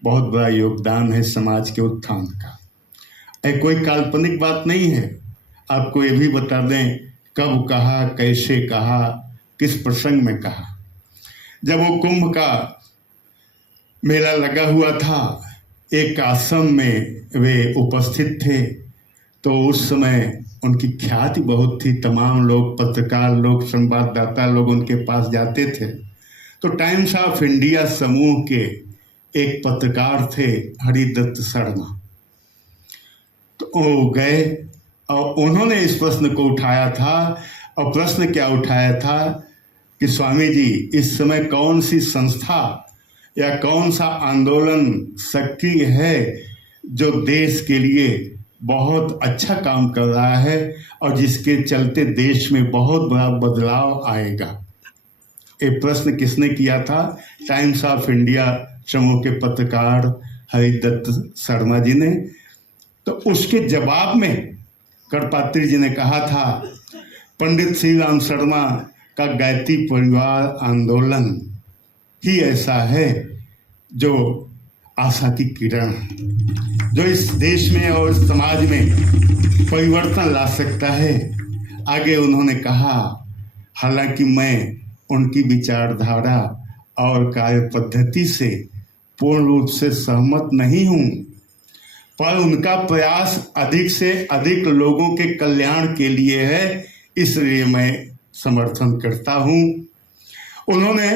बहुत बड़ा योगदान है समाज के उत्थान का। यह कोई काल्पनिक बात नहीं है। आपको ये भी बता दें कब कहा, कैसे कहा, किस प्रसंग में कहा। जब वो कुंभ का मेला लगा हुआ था, एक आश्रम में वे उपस्थित थे, तो उस समय उनकी ख्याति बहुत थी। तमाम लोग, पत्रकार लोग, संवाददाता लोग उनके पास जाते थे। तो टाइम्स ऑफ इंडिया समूह के एक पत्रकार थे हरिदत्त शर्मा, तो वो गए और उन्होंने इस प्रश्न को उठाया था। और प्रश्न क्या उठाया था कि स्वामी जी इस समय कौन सी संस्था या कौन सा आंदोलन सक्रिय है जो देश के लिए बहुत अच्छा काम कर रहा है और जिसके चलते देश में बहुत बड़ा बदलाव आएगा। ये प्रश्न किसने किया था? टाइम्स ऑफ इंडिया समूह के पत्रकार हरिदत्त शर्मा जी ने। तो उसके जवाब में करपात्री जी ने कहा था, पंडित श्री राम शर्मा का गायत्री परिवार आंदोलन ही ऐसा है जो आशा की किरण, जो इस देश में और समाज में परिवर्तन ला सकता है। आगे उन्होंने कहा, हालांकि मैं उनकी विचारधारा और कार्य पद्धति से पूर्ण रूप से सहमत नहीं हूँ, पर उनका प्रयास अधिक से अधिक लोगों के कल्याण के लिए है, इसलिए मैं समर्थन करता हूँ। उन्होंने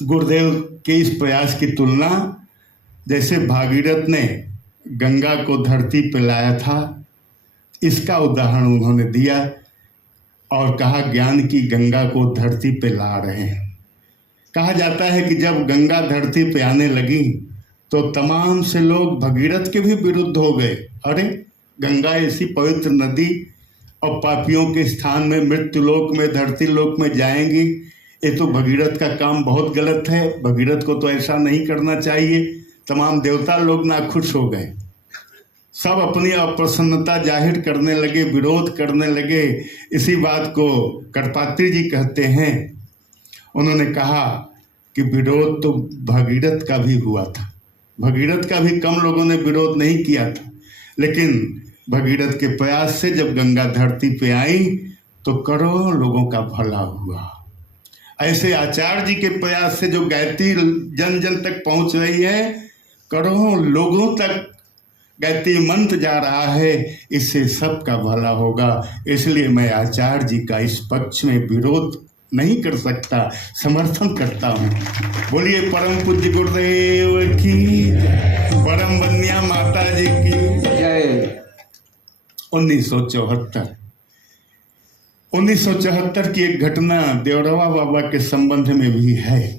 गुरुदेव के इस प्रयास की तुलना जैसे भागीरथ ने गंगा को धरती पर लाया था, इसका उदाहरण उन्होंने दिया और कहा ज्ञान की गंगा को धरती पे ला रहे हैं। कहा जाता है कि जब गंगा धरती पे आने लगी तो तमाम से लोग भगीरथ के भी विरुद्ध हो गए। अरे गंगा ऐसी पवित्र नदी और पापियों के स्थान में मृत्यु लोक में, धरती लोक में जाएंगी, ये तो भगीरथ का काम बहुत गलत है, भगीरथ को तो ऐसा नहीं करना चाहिए। तमाम देवता लोग नाखुश हो गए। सब अपनी अप्रसन्नता जाहिर करने लगे, विरोध करने लगे। इसी बात को करपात्री जी कहते हैं। उन्होंने कहा कि विरोध तो भगीरथ का भी हुआ था, भगीरथ का भी कम लोगों ने विरोध नहीं किया था, लेकिन भगीरथ के प्रयास से जब गंगा धरती पे आई तो करोड़ों लोगों का भला हुआ। ऐसे आचार्य जी के प्रयास से जो गायत्री जन जन तक पहुंच रही है, करोड़ों लोगों तक गायत्री मंत्र जा रहा है, इससे सबका भला होगा। इसलिए मैं आचार्य जी का इस पक्ष में विरोध नहीं कर सकता, समर्थन करता हूँ। बोलिए परम पूज्य गुरुदेव की, परम बन्या माता जी की जय। 1974 की एक घटना देवरवा बाबा के संबंध में भी है।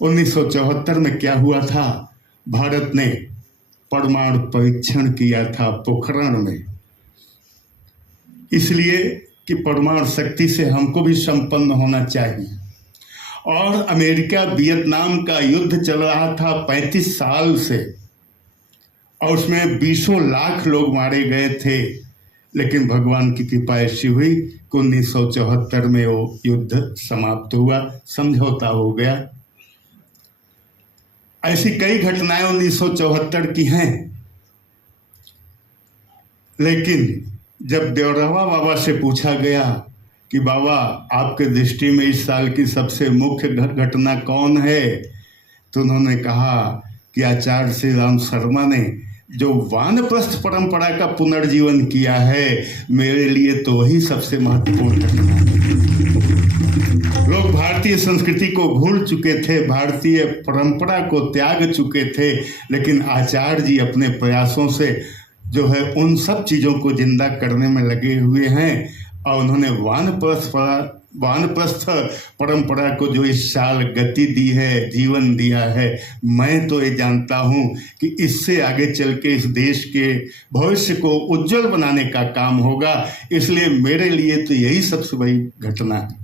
1974 में क्या हुआ था? भारत ने परमाणु परीक्षण किया था पोखरण में, इसलिए कि परमाणु शक्ति से हमको भी संपन्न होना चाहिए। और अमेरिका वियतनाम का युद्ध चल रहा था 35 साल से, और उसमें 20 लाख लोग मारे गए थे। लेकिन भगवान की कृपा ऐसी हुई कि 1974 में वो युद्ध समाप्त हुआ, समझौता हो गया। ऐसी कई घटनाएं 1974 की हैं। लेकिन जब देवरवा बाबा से पूछा गया कि बाबा आपके दृष्टि में इस साल की सबसे मुख्य घटना कौन है, तो उन्होंने कहा कि आचार्य श्री राम शर्मा ने जो वानप्रस्थ परंपरा का पुनर्जीवन किया है, मेरे लिए तो वही सबसे महत्वपूर्ण घटना है। लोग भारतीय संस्कृति को भूल चुके थे, भारतीय परंपरा को त्याग चुके थे, लेकिन आचार्य जी अपने प्रयासों से जो है उन सब चीज़ों को जिंदा करने में लगे हुए हैं। और उन्होंने वानप्रस्थ परंपरा को जो इस साल गति दी है, जीवन दिया है, मैं तो ये जानता हूँ कि इससे आगे चल के इस देश के भविष्य को उज्जवल बनाने का काम होगा। इसलिए मेरे लिए तो यही सबसे बड़ी घटना है।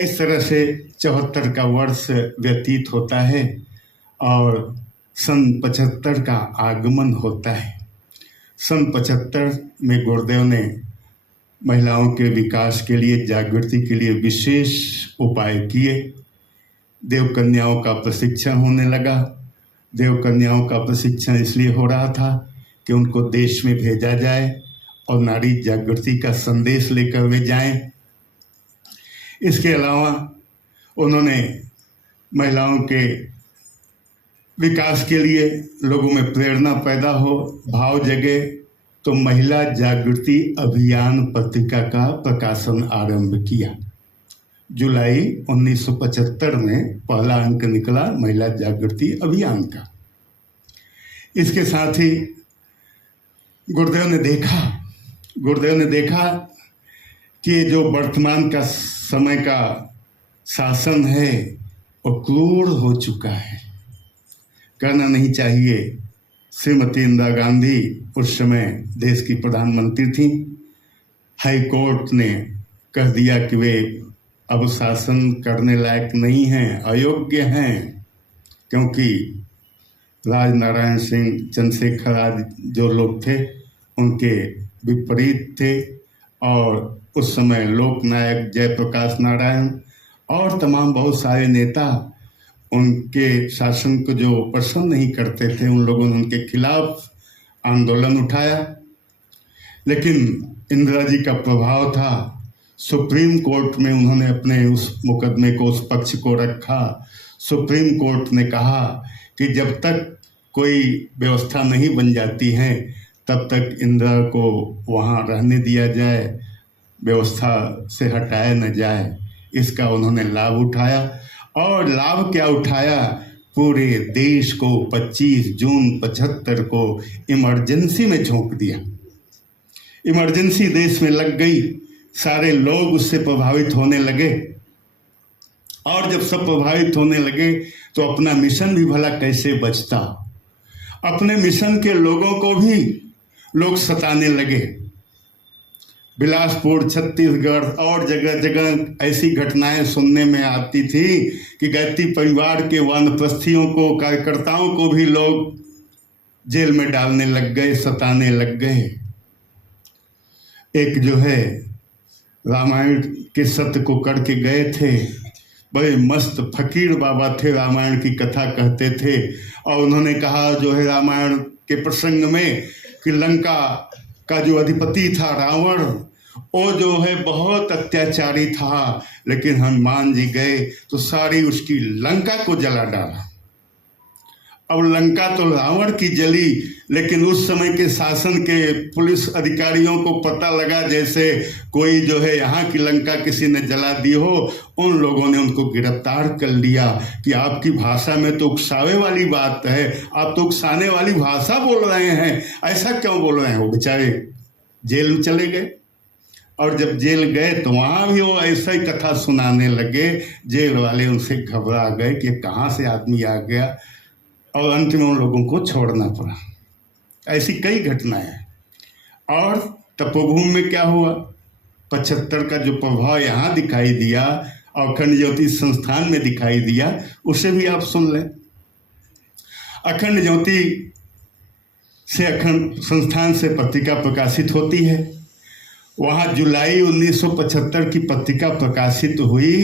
इस तरह से 74 का वर्ष व्यतीत होता है और सन 75 का आगमन होता है। सन 75 में गुरुदेव ने महिलाओं के विकास के लिए, जागृति के लिए विशेष उपाय किए। देव कन्याओं का प्रशिक्षण होने लगा। देव कन्याओं का प्रशिक्षण इसलिए हो रहा था कि उनको देश में भेजा जाए और नारी जागृति का संदेश लेकर वे जाएं। इसके अलावा उन्होंने महिलाओं के विकास के लिए लोगों में प्रेरणा पैदा हो, भाव जगे, तो महिला जागृति अभियान पत्रिका का प्रकाशन आरंभ किया। जुलाई 1975 में पहला अंक निकला महिला जागृति अभियान का। इसके साथ ही गुरुदेव ने देखा कि जो वर्तमान का समय का शासन है वो क्रूर हो चुका है, करना नहीं चाहिए। श्रीमती इंदिरा गांधी उस समय देश की प्रधानमंत्री थी। हाई कोर्ट ने कह दिया कि वे अब शासन करने लायक नहीं हैं, अयोग्य हैं, क्योंकि राजनारायण सिंह, चंद्रशेखर आदि जो लोग थे उनके विपरीत थे। और उस समय लोकनायक जयप्रकाश नारायण और तमाम बहुत सारे नेता उनके शासन को जो पसंद नहीं करते थे, उन लोगों ने उनके खिलाफ आंदोलन उठाया। लेकिन इंदिरा जी का प्रभाव था। सुप्रीम कोर्ट में उन्होंने अपने उस मुकदमे को, उस पक्ष को रखा। सुप्रीम कोर्ट ने कहा कि जब तक कोई व्यवस्था नहीं बन जाती है तब तक इंदिरा को वहाँ रहने दिया जाए, व्यवस्था से हटाया न जाए। इसका उन्होंने लाभ उठाया। और लाभ क्या उठाया? पूरे देश को 25 जून 75 को इमरजेंसी में झोंक दिया। इमरजेंसी देश में लग गई, सारे लोग उससे प्रभावित होने लगे। और जब सब प्रभावित होने लगे तो अपना मिशन भी भला कैसे बचता। अपने मिशन के लोगों को भी लोग सताने लगे। बिलासपुर, छत्तीसगढ़ और जगह जगह ऐसी घटनाएं सुनने में आती थी कि गायत्री परिवार के वानप्रस्थियों को, कार्यकर्ताओं को भी लोग जेल में डालने लग गए, सताने लग गए। एक जो है रामायण के सत्य को करके गए थे, बड़े मस्त फकीर बाबा थे, रामायण की कथा कहते थे। और उन्होंने कहा जो है रामायण के प्रसंग में कि लंका का जो अधिपति था रावण, वो जो है बहुत अत्याचारी था, लेकिन हनुमान जी गए तो सारी उसकी लंका को जला डाला। अब लंका तो रावण की जली, लेकिन उस समय के शासन के पुलिस अधिकारियों को पता लगा जैसे कोई जो है यहाँ की लंका किसी ने जला दी हो। उन लोगों ने उनको गिरफ्तार कर लिया कि आपकी भाषा में तो उकसावे वाली बात है, आप तो उकसाने वाली भाषा बोल रहे हैं, ऐसा क्यों बोल रहे हैं। वो बेचारे जेल में चले गए, और जब जेल गए तो वहाँ भी वो ऐसा ही कथा सुनाने लगे। जेल वाले उनसे घबरा गए कि कहाँ से आदमी आ गया, और अंत में उन लोगों को छोड़ना पड़ा। ऐसी कई घटनाएं हैं। और तपोभूमि में क्या हुआ, 75 का जो प्रभाव यहाँ दिखाई दिया और अखंड ज्योति संस्थान में दिखाई दिया, उसे भी आप सुन लें। अखंड ज्योति से, अखंड संस्थान से पत्रिका प्रकाशित होती है। वहाँ जुलाई 1975 की पत्रिका प्रकाशित हुई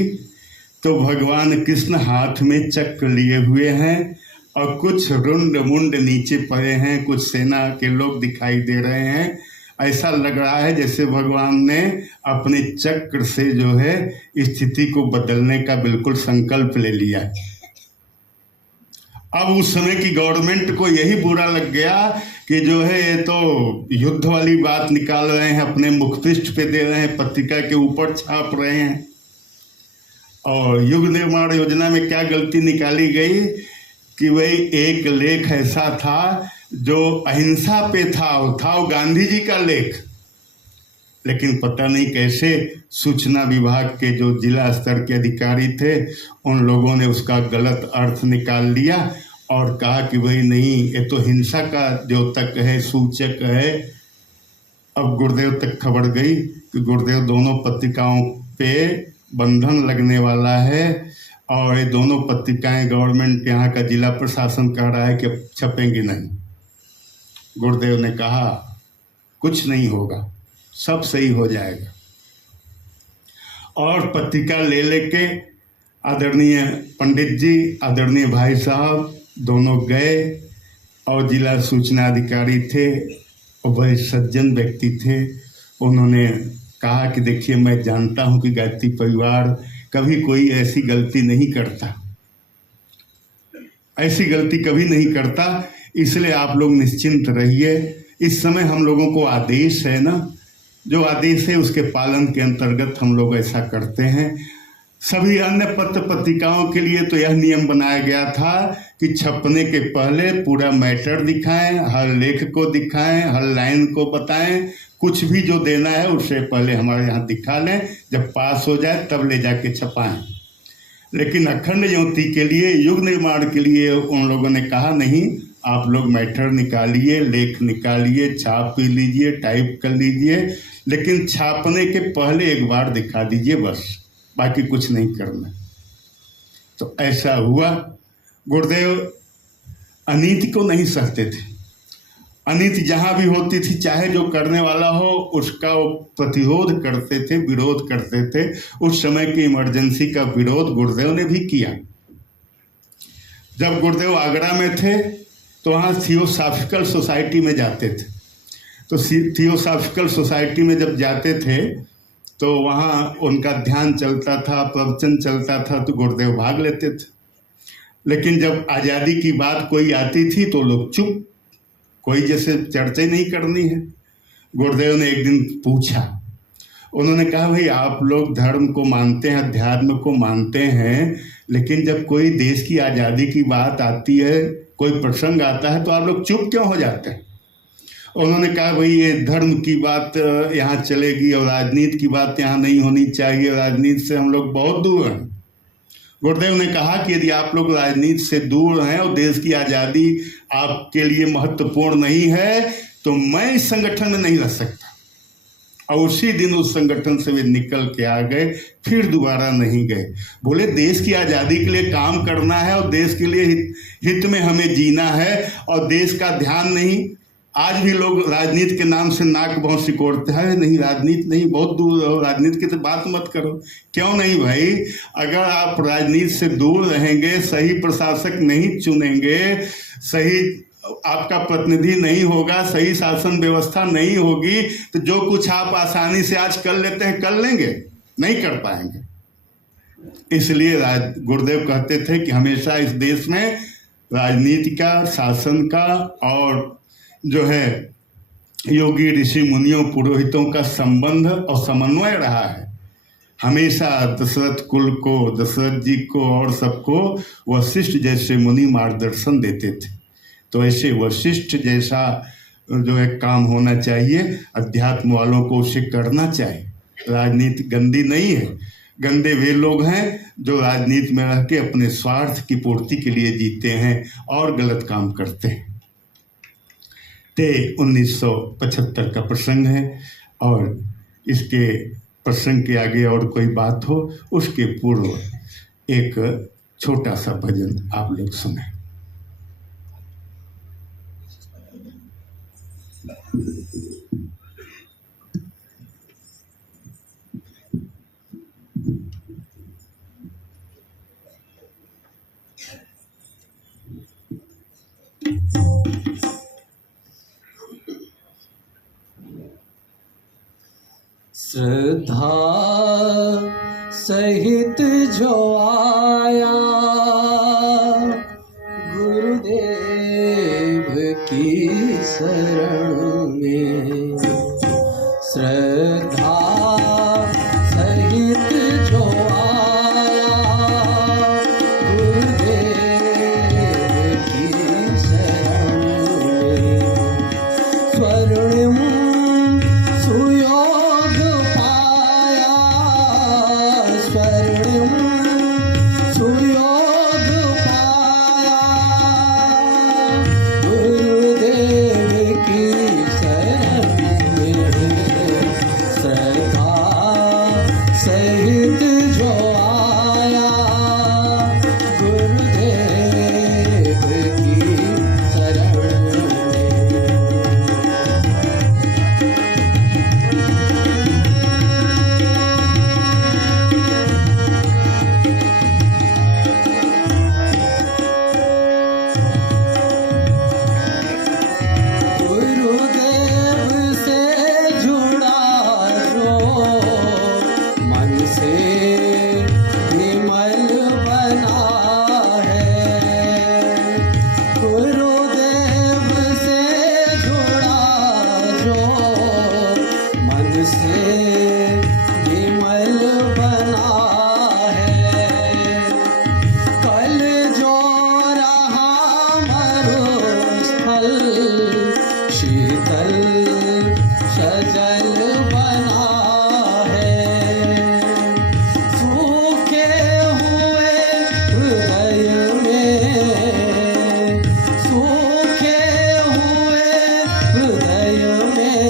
तो भगवान कृष्ण हाथ में चक्र लिए हुए हैं और कुछ रुंड मुंड नीचे पड़े हैं, कुछ सेना के लोग दिखाई दे रहे हैं। ऐसा लग रहा है जैसे भगवान ने अपने चक्र से जो है स्थिति को बदलने का बिल्कुल संकल्प ले लिया। अब उस समय की गवर्नमेंट को यही बुरा लग गया कि जो है ये तो युद्ध वाली बात निकाल रहे हैं, अपने मुखपृष्ठ पे दे रहे हैं, पत्रिका के ऊपर छाप रहे हैं। और युग निर्माण योजना में क्या गलती निकाली गई कि भाई एक लेख ऐसा था जो अहिंसा पे था, वो गांधी जी का लेख, लेकिन पता नहीं कैसे सूचना विभाग के जो जिला स्तर के अधिकारी थे उन लोगों ने उसका गलत अर्थ निकाल लिया और कहा कि भाई नहीं, ये तो हिंसा का द्योतक है, सूचक है। अब गुरुदेव तक खबर गई कि गुरुदेव दोनों पत्रिकाओं पे बंधन लगने वाला है और ये दोनों पत्रिकाएं गवर्नमेंट यहाँ का जिला प्रशासन कह रहा है कि अब छपेंगी नहीं। गुरुदेव ने कहा कुछ नहीं होगा, सब सही हो जाएगा। और पत्रिका ले लेके आदरणीय पंडित जी, आदरणीय भाई साहब दोनों गए और जिला सूचना अधिकारी थे और बड़े सज्जन व्यक्ति थे। उन्होंने कहा कि देखिए, मैं जानता हूं कि गायत्री परिवार कभी कोई ऐसी गलती नहीं करता, ऐसी गलती कभी नहीं करता, इसलिए आप लोग निश्चिंत रहिए। इस समय हम लोगों को आदेश है ना, जो आदेश है उसके पालन के अंतर्गत हम लोग ऐसा करते हैं। सभी अन्य पत्र पत्रिकाओं के लिए तो यह नियम बनाया गया था कि छपने के पहले पूरा मैटर दिखाएं, हर लेख को दिखाएं, हर लाइन को बताएं, कुछ भी जो देना है उससे पहले हमारे यहाँ दिखा लें, जब पास हो जाए तब ले जाके छपाएं। लेकिन अखंड ज्योति के लिए, युग निर्माण के लिए उन लोगों ने कहा नहीं, आप लोग मैटर निकालिए, लेख निकालिए, छाप पी लीजिए, टाइप कर लीजिए, लेकिन छापने के पहले एक बार दिखा दीजिए, बस, बाकी कुछ नहीं करना। तो ऐसा हुआ। गुरुदेव अनीति को नहीं सहते थे। अनीति जहाँ भी होती थी, चाहे जो करने वाला हो उसका वो प्रतिरोध करते थे, विरोध करते थे। उस समय की इमरजेंसी का विरोध गुरुदेव ने भी किया। जब गुरुदेव आगरा में थे तो वहाँ थियोसॉफिकल सोसाइटी में जाते थे। तो थियोसॉफिकल सोसाइटी में जब जाते थे तो वहाँ उनका ध्यान चलता था, प्रवचन चलता था, तो गुरुदेव भाग लेते थे। लेकिन जब आज़ादी की बात कोई आती थी तो लोग चुप, कोई जैसे चर्चा ही नहीं करनी है। गुरुदेव ने एक दिन पूछा, उन्होंने कहा भाई आप लोग धर्म को मानते हैं, अध्यात्म को मानते हैं, लेकिन जब कोई देश की आज़ादी की बात आती है, कोई प्रसंग आता है, तो आप लोग चुप क्यों हो जाते हैं। उन्होंने कहा भाई ये धर्म की बात यहाँ चलेगी और राजनीति की बात यहाँ नहीं होनी चाहिए, राजनीति से हम लोग बहुत दूर हैं। गुरुदेव ने कहा कि यदि आप लोग राजनीति से दूर हैं और देश की आज़ादी आपके लिए महत्वपूर्ण नहीं है तो मैं इस संगठन में नहीं रह सकता। और उसी दिन उस संगठन से वे निकल के आ गए, फिर दोबारा नहीं गए। बोले देश की आज़ादी के लिए काम करना है और देश के लिए हित में हमें जीना है और देश का ध्यान नहीं। आज भी लोग राजनीति के नाम से नाक बहुत सिकोड़ते हैं, नहीं राजनीति नहीं, बहुत दूर रहो, राजनीति की तो बात मत करो। क्यों नहीं भाई, अगर आप राजनीति से दूर रहेंगे, सही प्रशासक नहीं चुनेंगे, सही आपका प्रतिनिधि नहीं होगा, सही शासन व्यवस्था नहीं होगी, तो जो कुछ आप आसानी से आज कर लेते हैं कर लेंगे, नहीं कर पाएंगे। इसलिए गुरुदेव कहते थे कि हमेशा इस देश में राजनीति का, शासन का और जो है योगी ऋषि मुनियों पुरोहितों का संबंध और समन्वय रहा है। हमेशा दशरथ कुल को, दशरथ जी को और सबको वशिष्ठ जैसे मुनि मार्गदर्शन देते थे। तो ऐसे वशिष्ठ जैसा जो है काम होना चाहिए, अध्यात्म वालों को उसे करना चाहिए। राजनीति गंदी नहीं है, गंदे वे लोग हैं जो राजनीति में रह के अपने स्वार्थ की पूर्ति के लिए जीते हैं और गलत काम करते हैं। ते 1975 का प्रसंग है और इसके प्रसंग के आगे और कोई बात हो उसके पूर्व एक छोटा सा भजन आप लोग सुने। श्रद्धा सहित जो आया गुरुदेव की शरण में, श्रद्धा सहित जो आया गुरुदेव की शरण में, स्वर्णिम सुयोग पाया, स्वर्णिम सुयोग पाया गुरुदेव की शरण में, श्रद्धा सहित जो आया गुरुदेव की शरण में। गुरुदेव से जुड़ा जो मन से विमल बना है, गुरुदेव से जुड़ा जो मन से विमल बना है, कल जो रहा मरुस्थल शीतल सजल बना है, सूखे हुए हृदय में, सूखे हुए हृदय में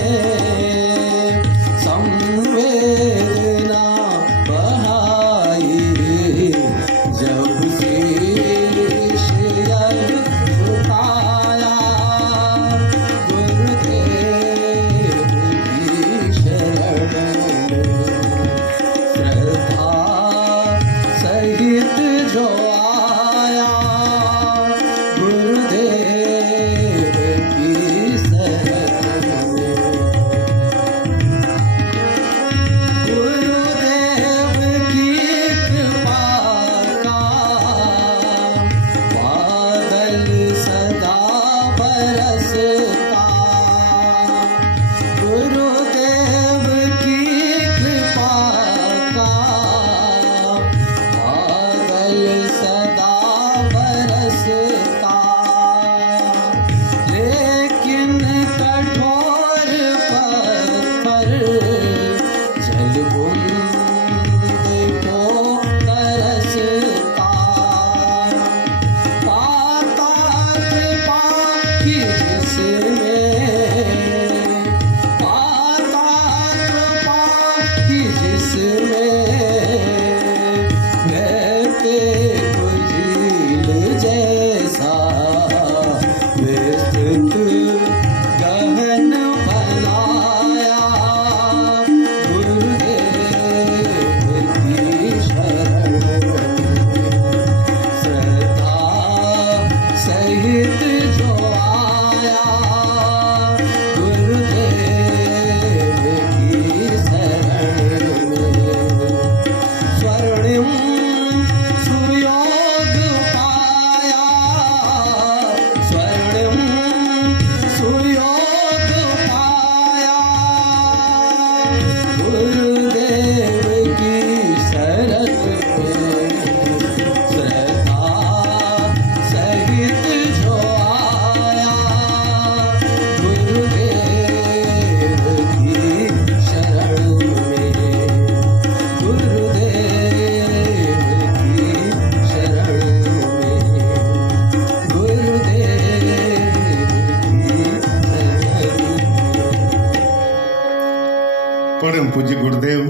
परम पूज्य गुरुदेव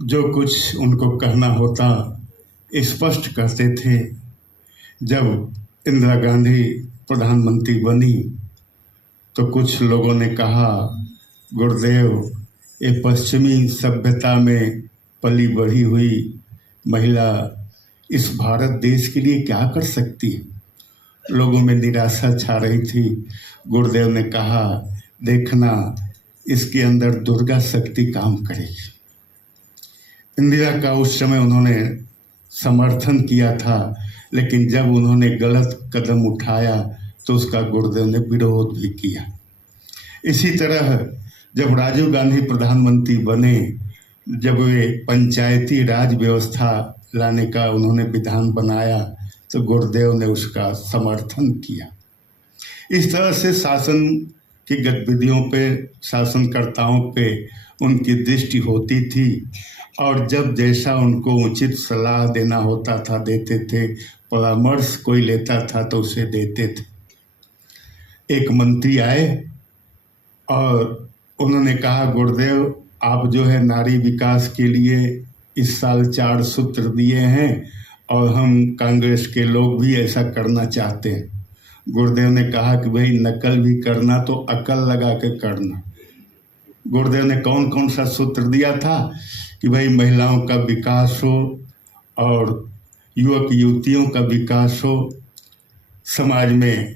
जो कुछ उनको कहना होता स्पष्ट करते थे। जब इंदिरा गांधी प्रधानमंत्री बनी तो कुछ लोगों ने कहा, गुरुदेव ये पश्चिमी सभ्यता में पली बढ़ी हुई महिला इस भारत देश के लिए क्या कर सकती है। लोगों में निराशा छा रही थी। गुरुदेव ने कहा, देखना इसके अंदर दुर्गा शक्ति काम करेगी। इंदिरा का उस समय उन्होंने समर्थन किया था, लेकिन जब उन्होंने गलत कदम उठाया तो उसका गुरुदेव ने विरोध भी किया। इसी तरह जब राजीव गांधी प्रधानमंत्री बने, जब वे पंचायती राज व्यवस्था लाने का उन्होंने विधान बनाया तो गुरुदेव ने उसका समर्थन किया। इस तरह से शासन की गतिविधियों पे, शासनकर्ताओं पे उनकी दृष्टि होती थी और जब जैसा उनको उचित सलाह देना होता था देते थे, परामर्श कोई लेता था तो उसे देते थे। एक मंत्री आए और उन्होंने कहा, गुरुदेव आप जो है नारी विकास के लिए इस साल 4 सूत्र दिए हैं और हम कांग्रेस के लोग भी ऐसा करना चाहते हैं। गुरुदेव ने कहा कि भाई नकल भी करना तो अकल लगा के करना। गुरुदेव ने कौन कौन सा सूत्र दिया था कि भाई महिलाओं का विकास हो और युवक युवतियों का विकास हो, समाज में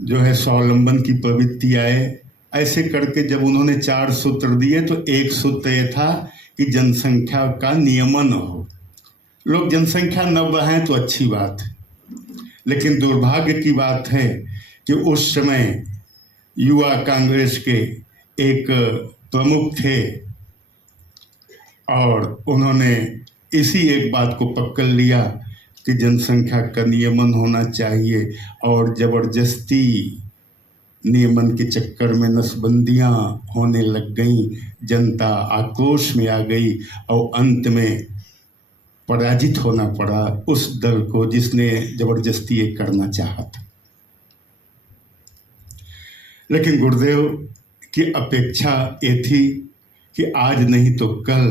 जो है स्वावलंबन की प्रवृत्ति आए। ऐसे करके जब उन्होंने 4 सूत्र दिए तो एक सूत्र ये था कि जनसंख्या का नियमन हो। लोग जनसंख्या न बढ़ाएं तो अच्छी बात है, लेकिन दुर्भाग्य की बात है कि उस समय युवा कांग्रेस के एक प्रमुख थे और उन्होंने इसी एक बात को पकड़ लिया कि जनसंख्या का नियमन होना चाहिए और जबरदस्ती नियमन के चक्कर में नसबंदियां होने लग गईं। जनता आक्रोश में आ गई और अंत में पराजित होना पड़ा उस दल को जिसने जबरदस्ती ये करना चाहा था। लेकिन गुरुदेव की अपेक्षा ये थी कि आज नहीं तो कल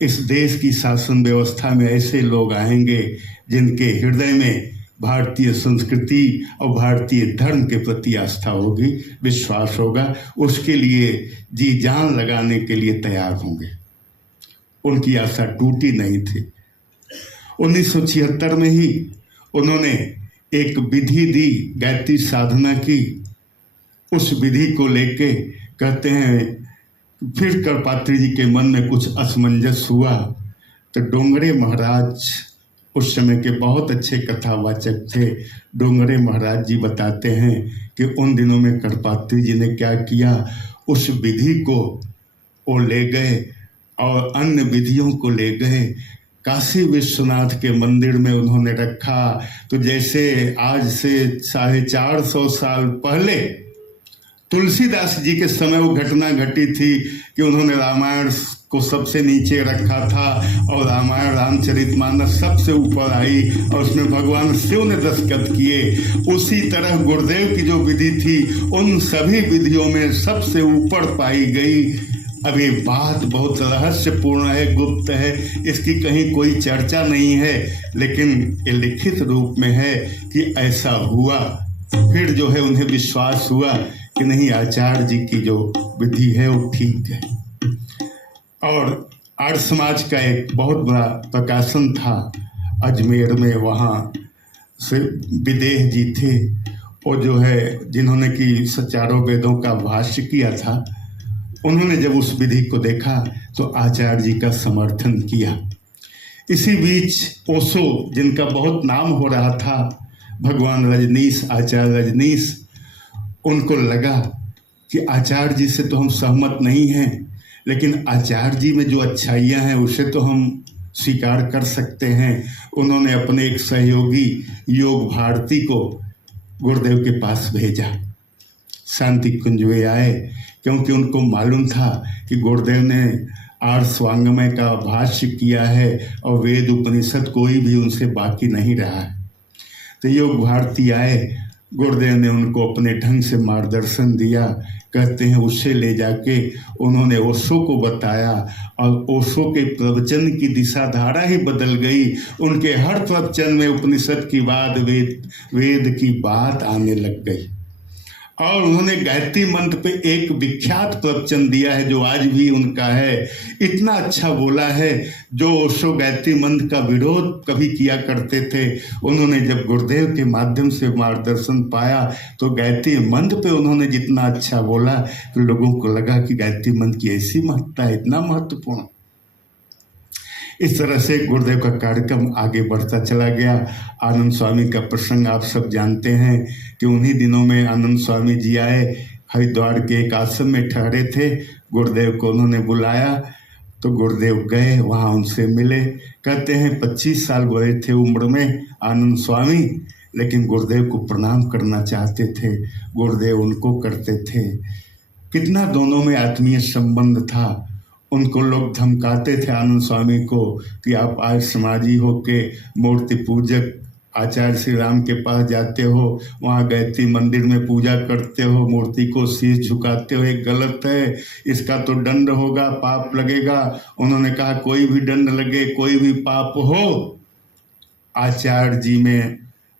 इस देश की शासन व्यवस्था में ऐसे लोग आएंगे जिनके हृदय में भारतीय संस्कृति और भारतीय धर्म के प्रति आस्था होगी, विश्वास होगा, उसके लिए जी जान लगाने के लिए तैयार होंगे। उनकी आशा टूटी नहीं थी। 1976 में ही उन्होंने एक विधि दी, गायत्री साधना की। उस विधि को लेके कहते हैं फिर करपात्री जी के मन में कुछ असमंजस हुआ तो डोंगरे महाराज उस समय के बहुत अच्छे कथावाचक थे। डोंगरे महाराज जी बताते हैं कि उन दिनों में करपात्री जी ने क्या किया, उस विधि को वो ले गए और अन्य विधियों को ले गए काशी विश्वनाथ के मंदिर में उन्होंने रखा। तो जैसे आज से 450 साल पहले तुलसीदास जी के समय वो घटना घटी थी कि उन्होंने रामायण को सबसे नीचे रखा था और रामायण रामचरितमानस सबसे ऊपर आई और उसमें भगवान शिव ने दस्तखत किए। उसी तरह गुरुदेव की जो विधि थी उन सभी विधियों में सबसे ऊपर पाई गई। अभी बात बहुत रहस्यपूर्ण है, गुप्त है, इसकी कहीं कोई चर्चा नहीं है, लेकिन ये लिखित रूप में है कि ऐसा हुआ। फिर जो है उन्हें विश्वास हुआ कि नहीं, आचार्य जी की जो विधि है वो ठीक है। और आर्य समाज का एक बहुत बड़ा प्रकाशन था अजमेर में, वहाँ से विदेह जी थे, वो जो है जिन्होंने कि चारों वेदों का भाष्य किया था। उन्होंने जब उस विधि को देखा तो आचार्य जी का समर्थन किया। इसी बीच ओशो, जिनका बहुत नाम हो रहा था, भगवान रजनीश, आचार्य रजनीश, उनको लगा कि आचार्य जी से तो हम सहमत नहीं हैं, लेकिन आचार्य जी में जो अच्छाइयाँ हैं उसे तो हम स्वीकार कर सकते हैं। उन्होंने अपने एक सहयोगी योग भारती को गुरुदेव के पास भेजा। शांति कुंज में आए क्योंकि उनको मालूम था कि गुरुदेव ने आर्य स्वांगमय का भाष्य किया है और वेद उपनिषद कोई भी उनसे बाकी नहीं रहा है। तो योग भारती आए, गुरुदेव ने उनको अपने ढंग से मार्गदर्शन दिया कहते हैं उससे ले जाके उन्होंने ओशो को बताया और ओशो के प्रवचन की दिशा धारा ही बदल गई। उनके हर प्रवचन में उपनिषद की बात, वेद की बात आने लग गई। और उन्होंने गायत्री मंत्र पे एक विख्यात प्रवचन दिया है जो आज भी उनका है। इतना अच्छा बोला है, जो ओशो गायत्री मंत्र का विरोध कभी किया करते थे, उन्होंने जब गुरुदेव के माध्यम से मार्गदर्शन पाया तो गायत्री मंत्र पे उन्होंने जितना अच्छा बोला कि लोगों को लगा कि गायत्री मंत्र की ऐसी महत्ता है, इतना महत्वपूर्ण। इस तरह से गुरुदेव का कार्यक्रम आगे बढ़ता चला गया। आनंद स्वामी का प्रसंग आप सब जानते हैं कि उन्हीं दिनों में आनंद स्वामी जी आए, हरिद्वार के एक आश्रम में ठहरे थे। गुरुदेव को उन्होंने बुलाया तो गुरुदेव गए, वहाँ उनसे मिले। कहते हैं 25 साल बड़े थे उम्र में आनंद स्वामी, लेकिन गुरुदेव को प्रणाम करना चाहते थे, गुरुदेव उनको करते थे। कितना दोनों में आत्मीय संबंध था। उनको लोग धमकाते थे आनंद स्वामी को कि आप आज समाजी होके मूर्ति पूजक आचार्य श्री राम के पास जाते हो, वहाँ गायत्री मंदिर में पूजा करते हो, मूर्ति को शीश झुकाते हो, ये गलत है, इसका तो दंड होगा, पाप लगेगा। उन्होंने कहा कोई भी दंड लगे, कोई भी पाप हो, आचार्य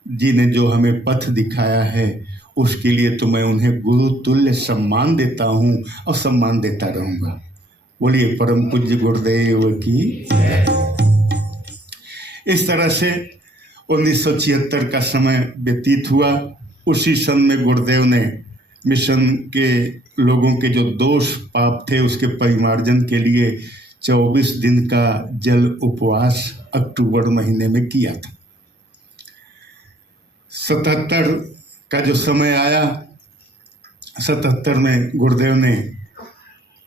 जी ने जो हमें पथ दिखाया है उसके लिए तो मैं उन्हें गुरु तुल्य सम्मान देता हूँ और सम्मान देता रहूँगा। बोलिए परम पूज्य गुरुदेव की। इस तरह से 1976 का समय व्यतीत हुआ। उसी सन में गुरुदेव ने मिशन के लोगों के जो दोष पाप थे उसके परिमार्जन के लिए 24 दिन का जल उपवास अक्टूबर महीने में किया था। 77 का जो समय आया, 77 में गुरुदेव ने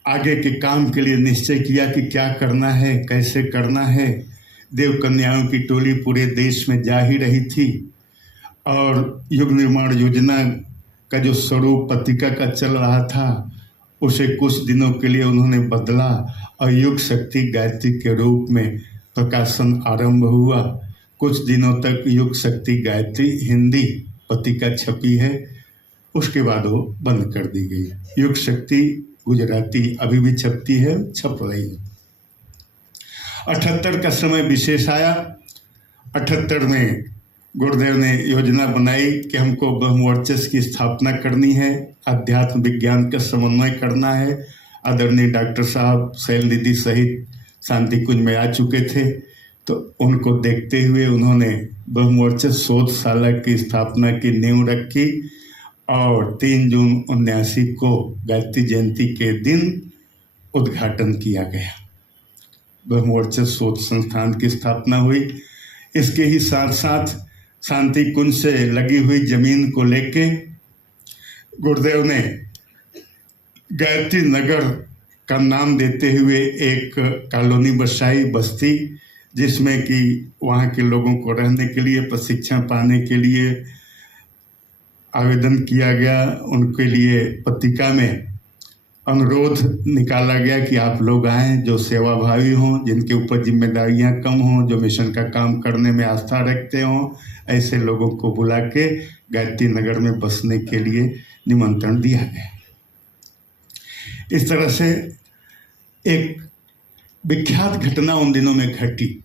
आगे के काम के लिए निश्चय किया कि क्या करना है, कैसे करना है। देव कन्याओं की टोली पूरे देश में जा ही रही थी और युग निर्माण योजना का जो स्वरूप पत्रिका का चल रहा था उसे कुछ दिनों के लिए उन्होंने बदला और युग शक्ति गायत्री के रूप में प्रकाशन आरंभ हुआ। कुछ दिनों तक युग शक्ति गायत्री हिंदी पत्रिका छपी है, उसके बाद वो बंद कर दी गई। युग शक्ति गुजराती अभी भी छपती है, छप रही है। 78 का समय विशेष आया। 78 में गुरुदेव ने योजना बनाई कि हमको ब्रह्मवर्चस्व की स्थापना करनी है, अध्यात्म विज्ञान का समन्वय करना है। आदरणीय डॉक्टर साहब शैल दीदी सहित शांति कुंज में आ चुके थे, तो उनको देखते हुए उन्होंने ब्रह्मवर्चस्व शोधशाला की स्थापना की नींव रखी और 3 जून 1979 को गायत्री जयंती के दिन उद्घाटन किया गया। ब्रह्मवर्चस्व शोध संस्थान की स्थापना हुई। इसके ही साथ साथ शांति कुंज से लगी हुई जमीन को लेके गुरुदेव ने गायत्री नगर का नाम देते हुए एक कॉलोनी बसाई, बस्ती, जिसमें कि वहाँ के लोगों को रहने के लिए, प्रशिक्षण पाने के लिए आवेदन किया गया। उनके लिए पत्रिका में अनुरोध निकाला गया कि आप लोग आएँ जो सेवाभावी हों, जिनके ऊपर जिम्मेदारियां कम हों, जो मिशन का काम करने में आस्था रखते हों, ऐसे लोगों को बुला के गायत्री नगर में बसने के लिए निमंत्रण दिया गया। इस तरह से एक विख्यात घटना उन दिनों में घटी,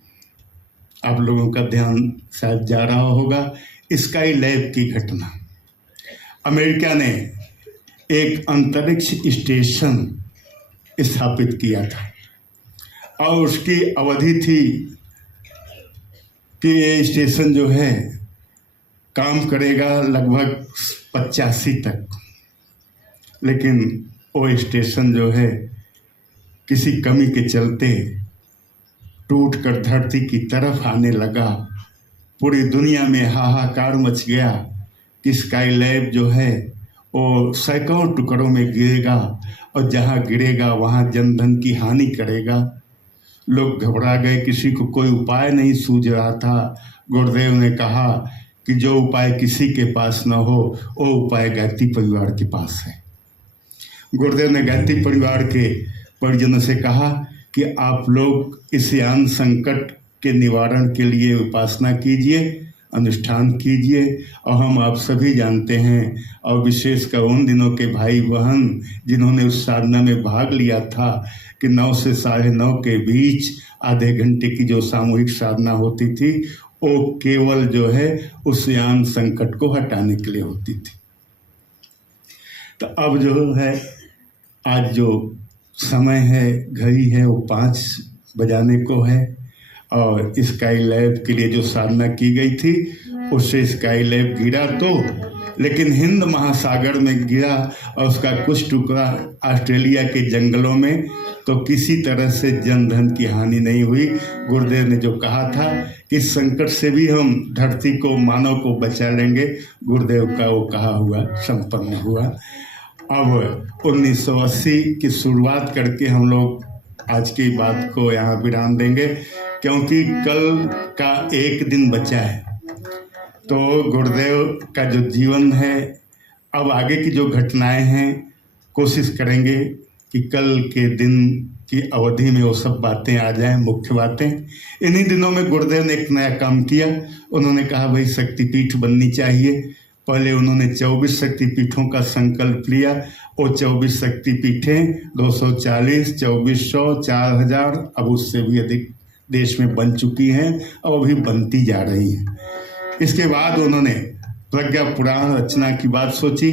आप लोगों का ध्यान शायद जा रहा होगा, स्काई लैब की घटना। अमेरिका ने एक अंतरिक्ष स्टेशन स्थापित किया था और उसकी अवधि थी कि ये स्टेशन जो है काम करेगा लगभग 85 तक, लेकिन वो स्टेशन जो है किसी कमी के चलते टूटकर धरती की तरफ आने लगा। पूरी दुनिया में हाहाकार मच गया कि स्काई लैब जो है वो सैकड़ों टुकड़ों में गिरेगा और जहाँ गिरेगा वहाँ जनधन की हानि करेगा। लोग घबरा गए, किसी को कोई उपाय नहीं सूझ रहा था। गुरुदेव ने कहा कि जो उपाय किसी के पास न हो वो उपाय गायत्री परिवार के पास है। गुरुदेव ने गायत्री परिवार के परिजनों से कहा कि आप लोग इस यान संकट के निवारण के लिए उपासना कीजिए अनुष्ठान कीजिए। और हम आप सभी जानते हैं, और विशेषकर उन दिनों के भाई बहन जिन्होंने उस साधना में भाग लिया था कि 9 से 9:30 के बीच आधे घंटे की जो सामूहिक साधना होती थी वो केवल जो है उस यान संकट को हटाने के लिए होती थी। तो अब जो है आज जो समय है, घड़ी है, वो 5 बजाने को है। और स्काई लैब के लिए जो साधना की गई थी उससे स्काई लैब गिरा तो, लेकिन हिंद महासागर में गिरा और उसका कुछ टुकड़ा ऑस्ट्रेलिया के जंगलों में, तो किसी तरह से जन धन की हानि नहीं हुई। गुरुदेव ने जो कहा था कि इस संकट से भी हम धरती को, मानव को बचा लेंगे, गुरुदेव का वो कहा हुआ संपन्न हुआ। अब 1980 की शुरुआत करके हम लोग आज की बात को यहाँ विराम देंगे, क्योंकि कल का एक दिन बचा है। तो गुरुदेव का जो जीवन है, अब आगे की जो घटनाएं हैं, कोशिश करेंगे कि कल के दिन की अवधि में वो सब बातें आ जाएं, मुख्य बातें। इन्हीं दिनों में गुरुदेव ने एक नया काम किया। उन्होंने कहा भाई शक्तिपीठ बननी चाहिए। पहले उन्होंने 24 शक्तिपीठों का संकल्प लिया। वो 24 शक्तिपीठें 240, 2400, 4000, अब उससे भी अधिक देश में बन चुकी हैं और अभी बनती जा रही हैं। इसके बाद उन्होंने प्रज्ञा पुराण रचना की बात सोची।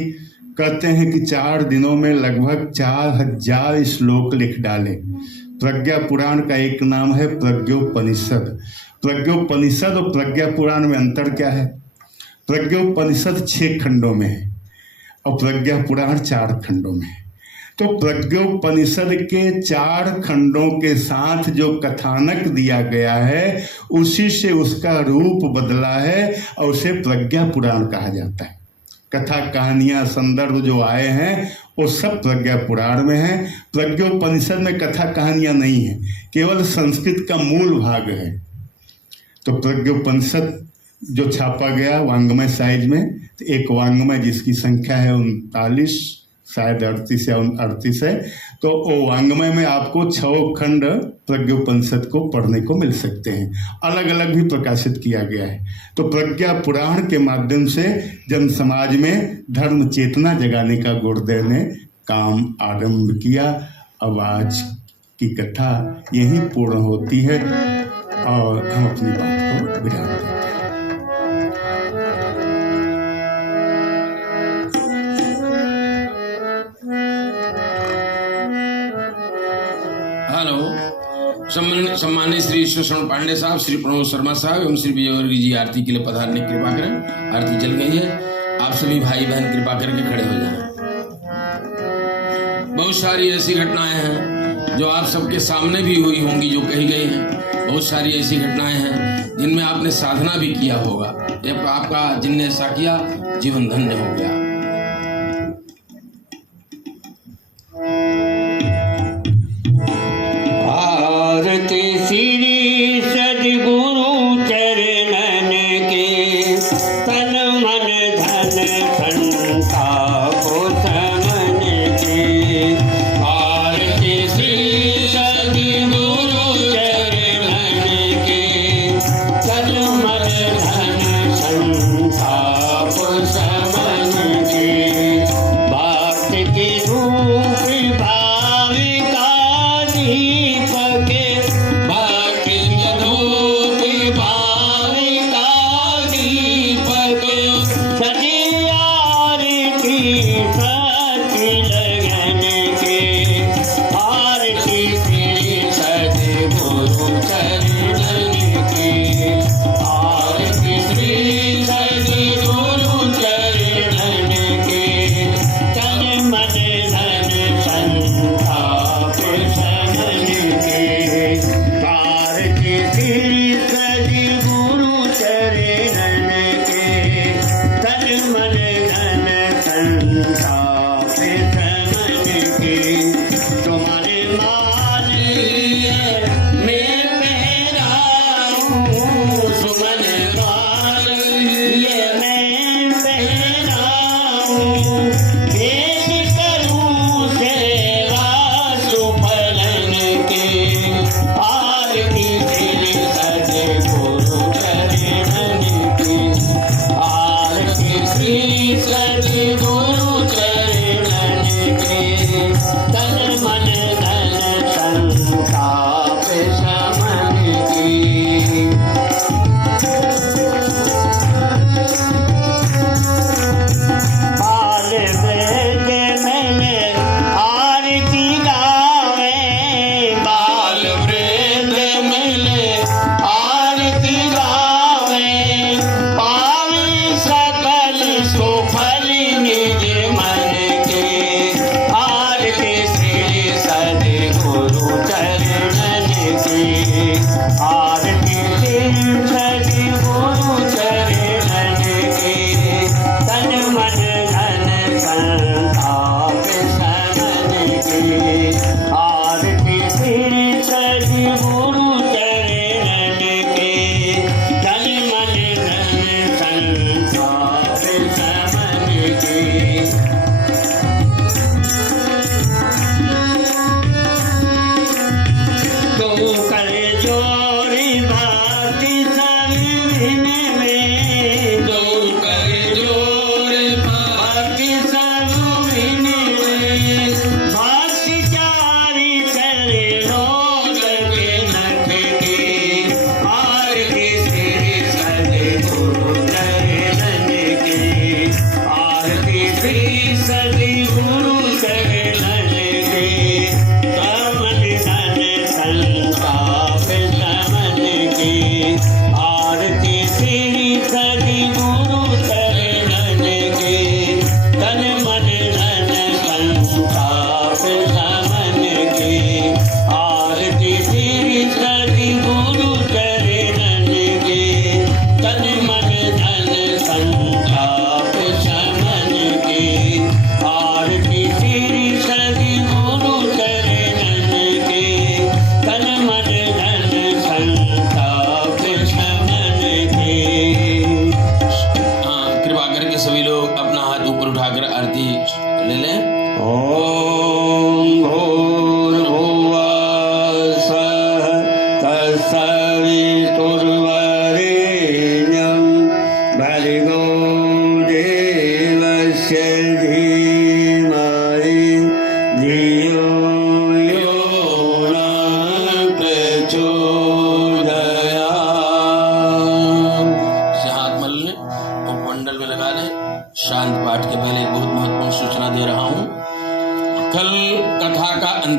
कहते हैं कि 4 दिनों में लगभग 4000 श्लोक लिख डाले। प्रज्ञा पुराण का एक नाम है प्रज्ञोपनिषद। प्रज्ञोपनिषद और प्रज्ञा पुराण में अंतर क्या है? प्रज्ञोपनिषद 6 खंडों में है और प्रज्ञा पुराण 4 खंडों में है। तो प्रज्ञोपनिषद के 4 खंडों के साथ जो कथानक दिया गया है उसी से उसका रूप बदला है और उसे प्रज्ञा पुराण कहा जाता है। कथा कहानियाँ संदर्भ जो आए हैं वो सब प्रज्ञा पुराण में है। प्रज्ञोपनिषद में कथा कहानियाँ नहीं है, केवल संस्कृत का मूल भाग है। तो प्रज्ञोपनिषद जो छापा गया वांग्मय साइज में, तो एक वांग्मय जिसकी संख्या है 39, शायद 38 या 38 है, तो वो वांग्मय में आपको 6 खंड प्रज्ञोपनिषद को पढ़ने को मिल सकते हैं। अलग अलग भी प्रकाशित किया गया है। तो प्रज्ञा पुराण के माध्यम से जन समाज में धर्म चेतना जगाने का गुरुदेव ने काम आरंभ किया। अब आज की कथा यहीं पूर्ण होती है और हम अपनी बात को विराम देते हैं। सम्मानित श्री सुषण पांडे साहब, श्री प्रणव शर्मा साहब एवं श्री विजयवर्गीय जी आरती के लिए पधारने की कृपा करें। आरती चल गई है, आप सभी भाई बहन कृपा करके खड़े हो जाएं। बहुत सारी ऐसी घटनाएं हैं जो आप सबके सामने भी हुई होंगी, जो कही गई हैं। बहुत सारी ऐसी घटनाएं हैं जिनमें आपने साधना भी किया होगा। जब आपका जिनने ऐसा किया जीवन धन्य हो गया। श्री सद्गुरु चरणन के तन मन धन संताप समन के। आरती श्री सद्गुरु चरणन के तन मन धन संताप समन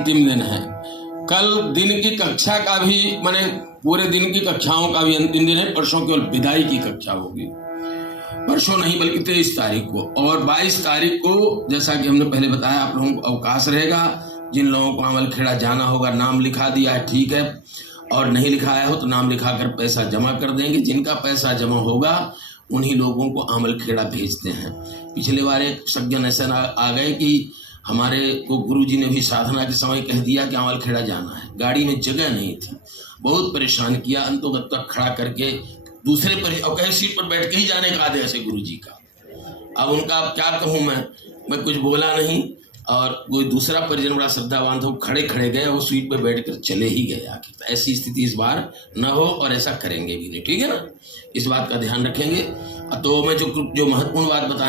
अंतिम दिन है। कल दिन की कक्षा का भी माने पूरे दिन की कक्षाओं का भी अंतिम दिन है। परसों केवल विदाई की कक्षा होगी, परसों नहीं बल्कि 23 तारीख को। और 22 तारीख को जैसा कि हमने पहले बताया आप लोगों को अवकाश रहेगा। जिन लोगों को आमलखेड़ा जाना होगा नाम लिखा दिया है ठीक है, और नहीं लिखाया हो तो नाम लिखा कर पैसा जमा कर देंगे। जिनका पैसा जमा होगा उन्हीं लोगों को आमलखेड़ा भेजते हैं। पिछले बार एक सज्जन ऐसा आ गए कि हमारे को गुरुजी ने भी साधना के समय कह दिया कि आमलखेड़ा जाना है, गाड़ी में जगह नहीं थी, बहुत परेशान किया, अंतोगत तक खड़ा करके दूसरे पर और कहीं सीट पर बैठ के ही जाने का आदेश है गुरुजी का। अब उनका अब क्या कहूँ मैं कुछ बोला नहीं, और कोई दूसरा परिजन बड़ा श्रद्धावान था, खड़े खड़े गए, वो सीट पर बैठ कर चले ही गए आके। तो ऐसी स्थिति इस बार न हो और ऐसा करेंगे भी नहीं, ठीक है ना, इस बात का ध्यान रखेंगे। तो मैं जो महत्वपूर्ण बात बताने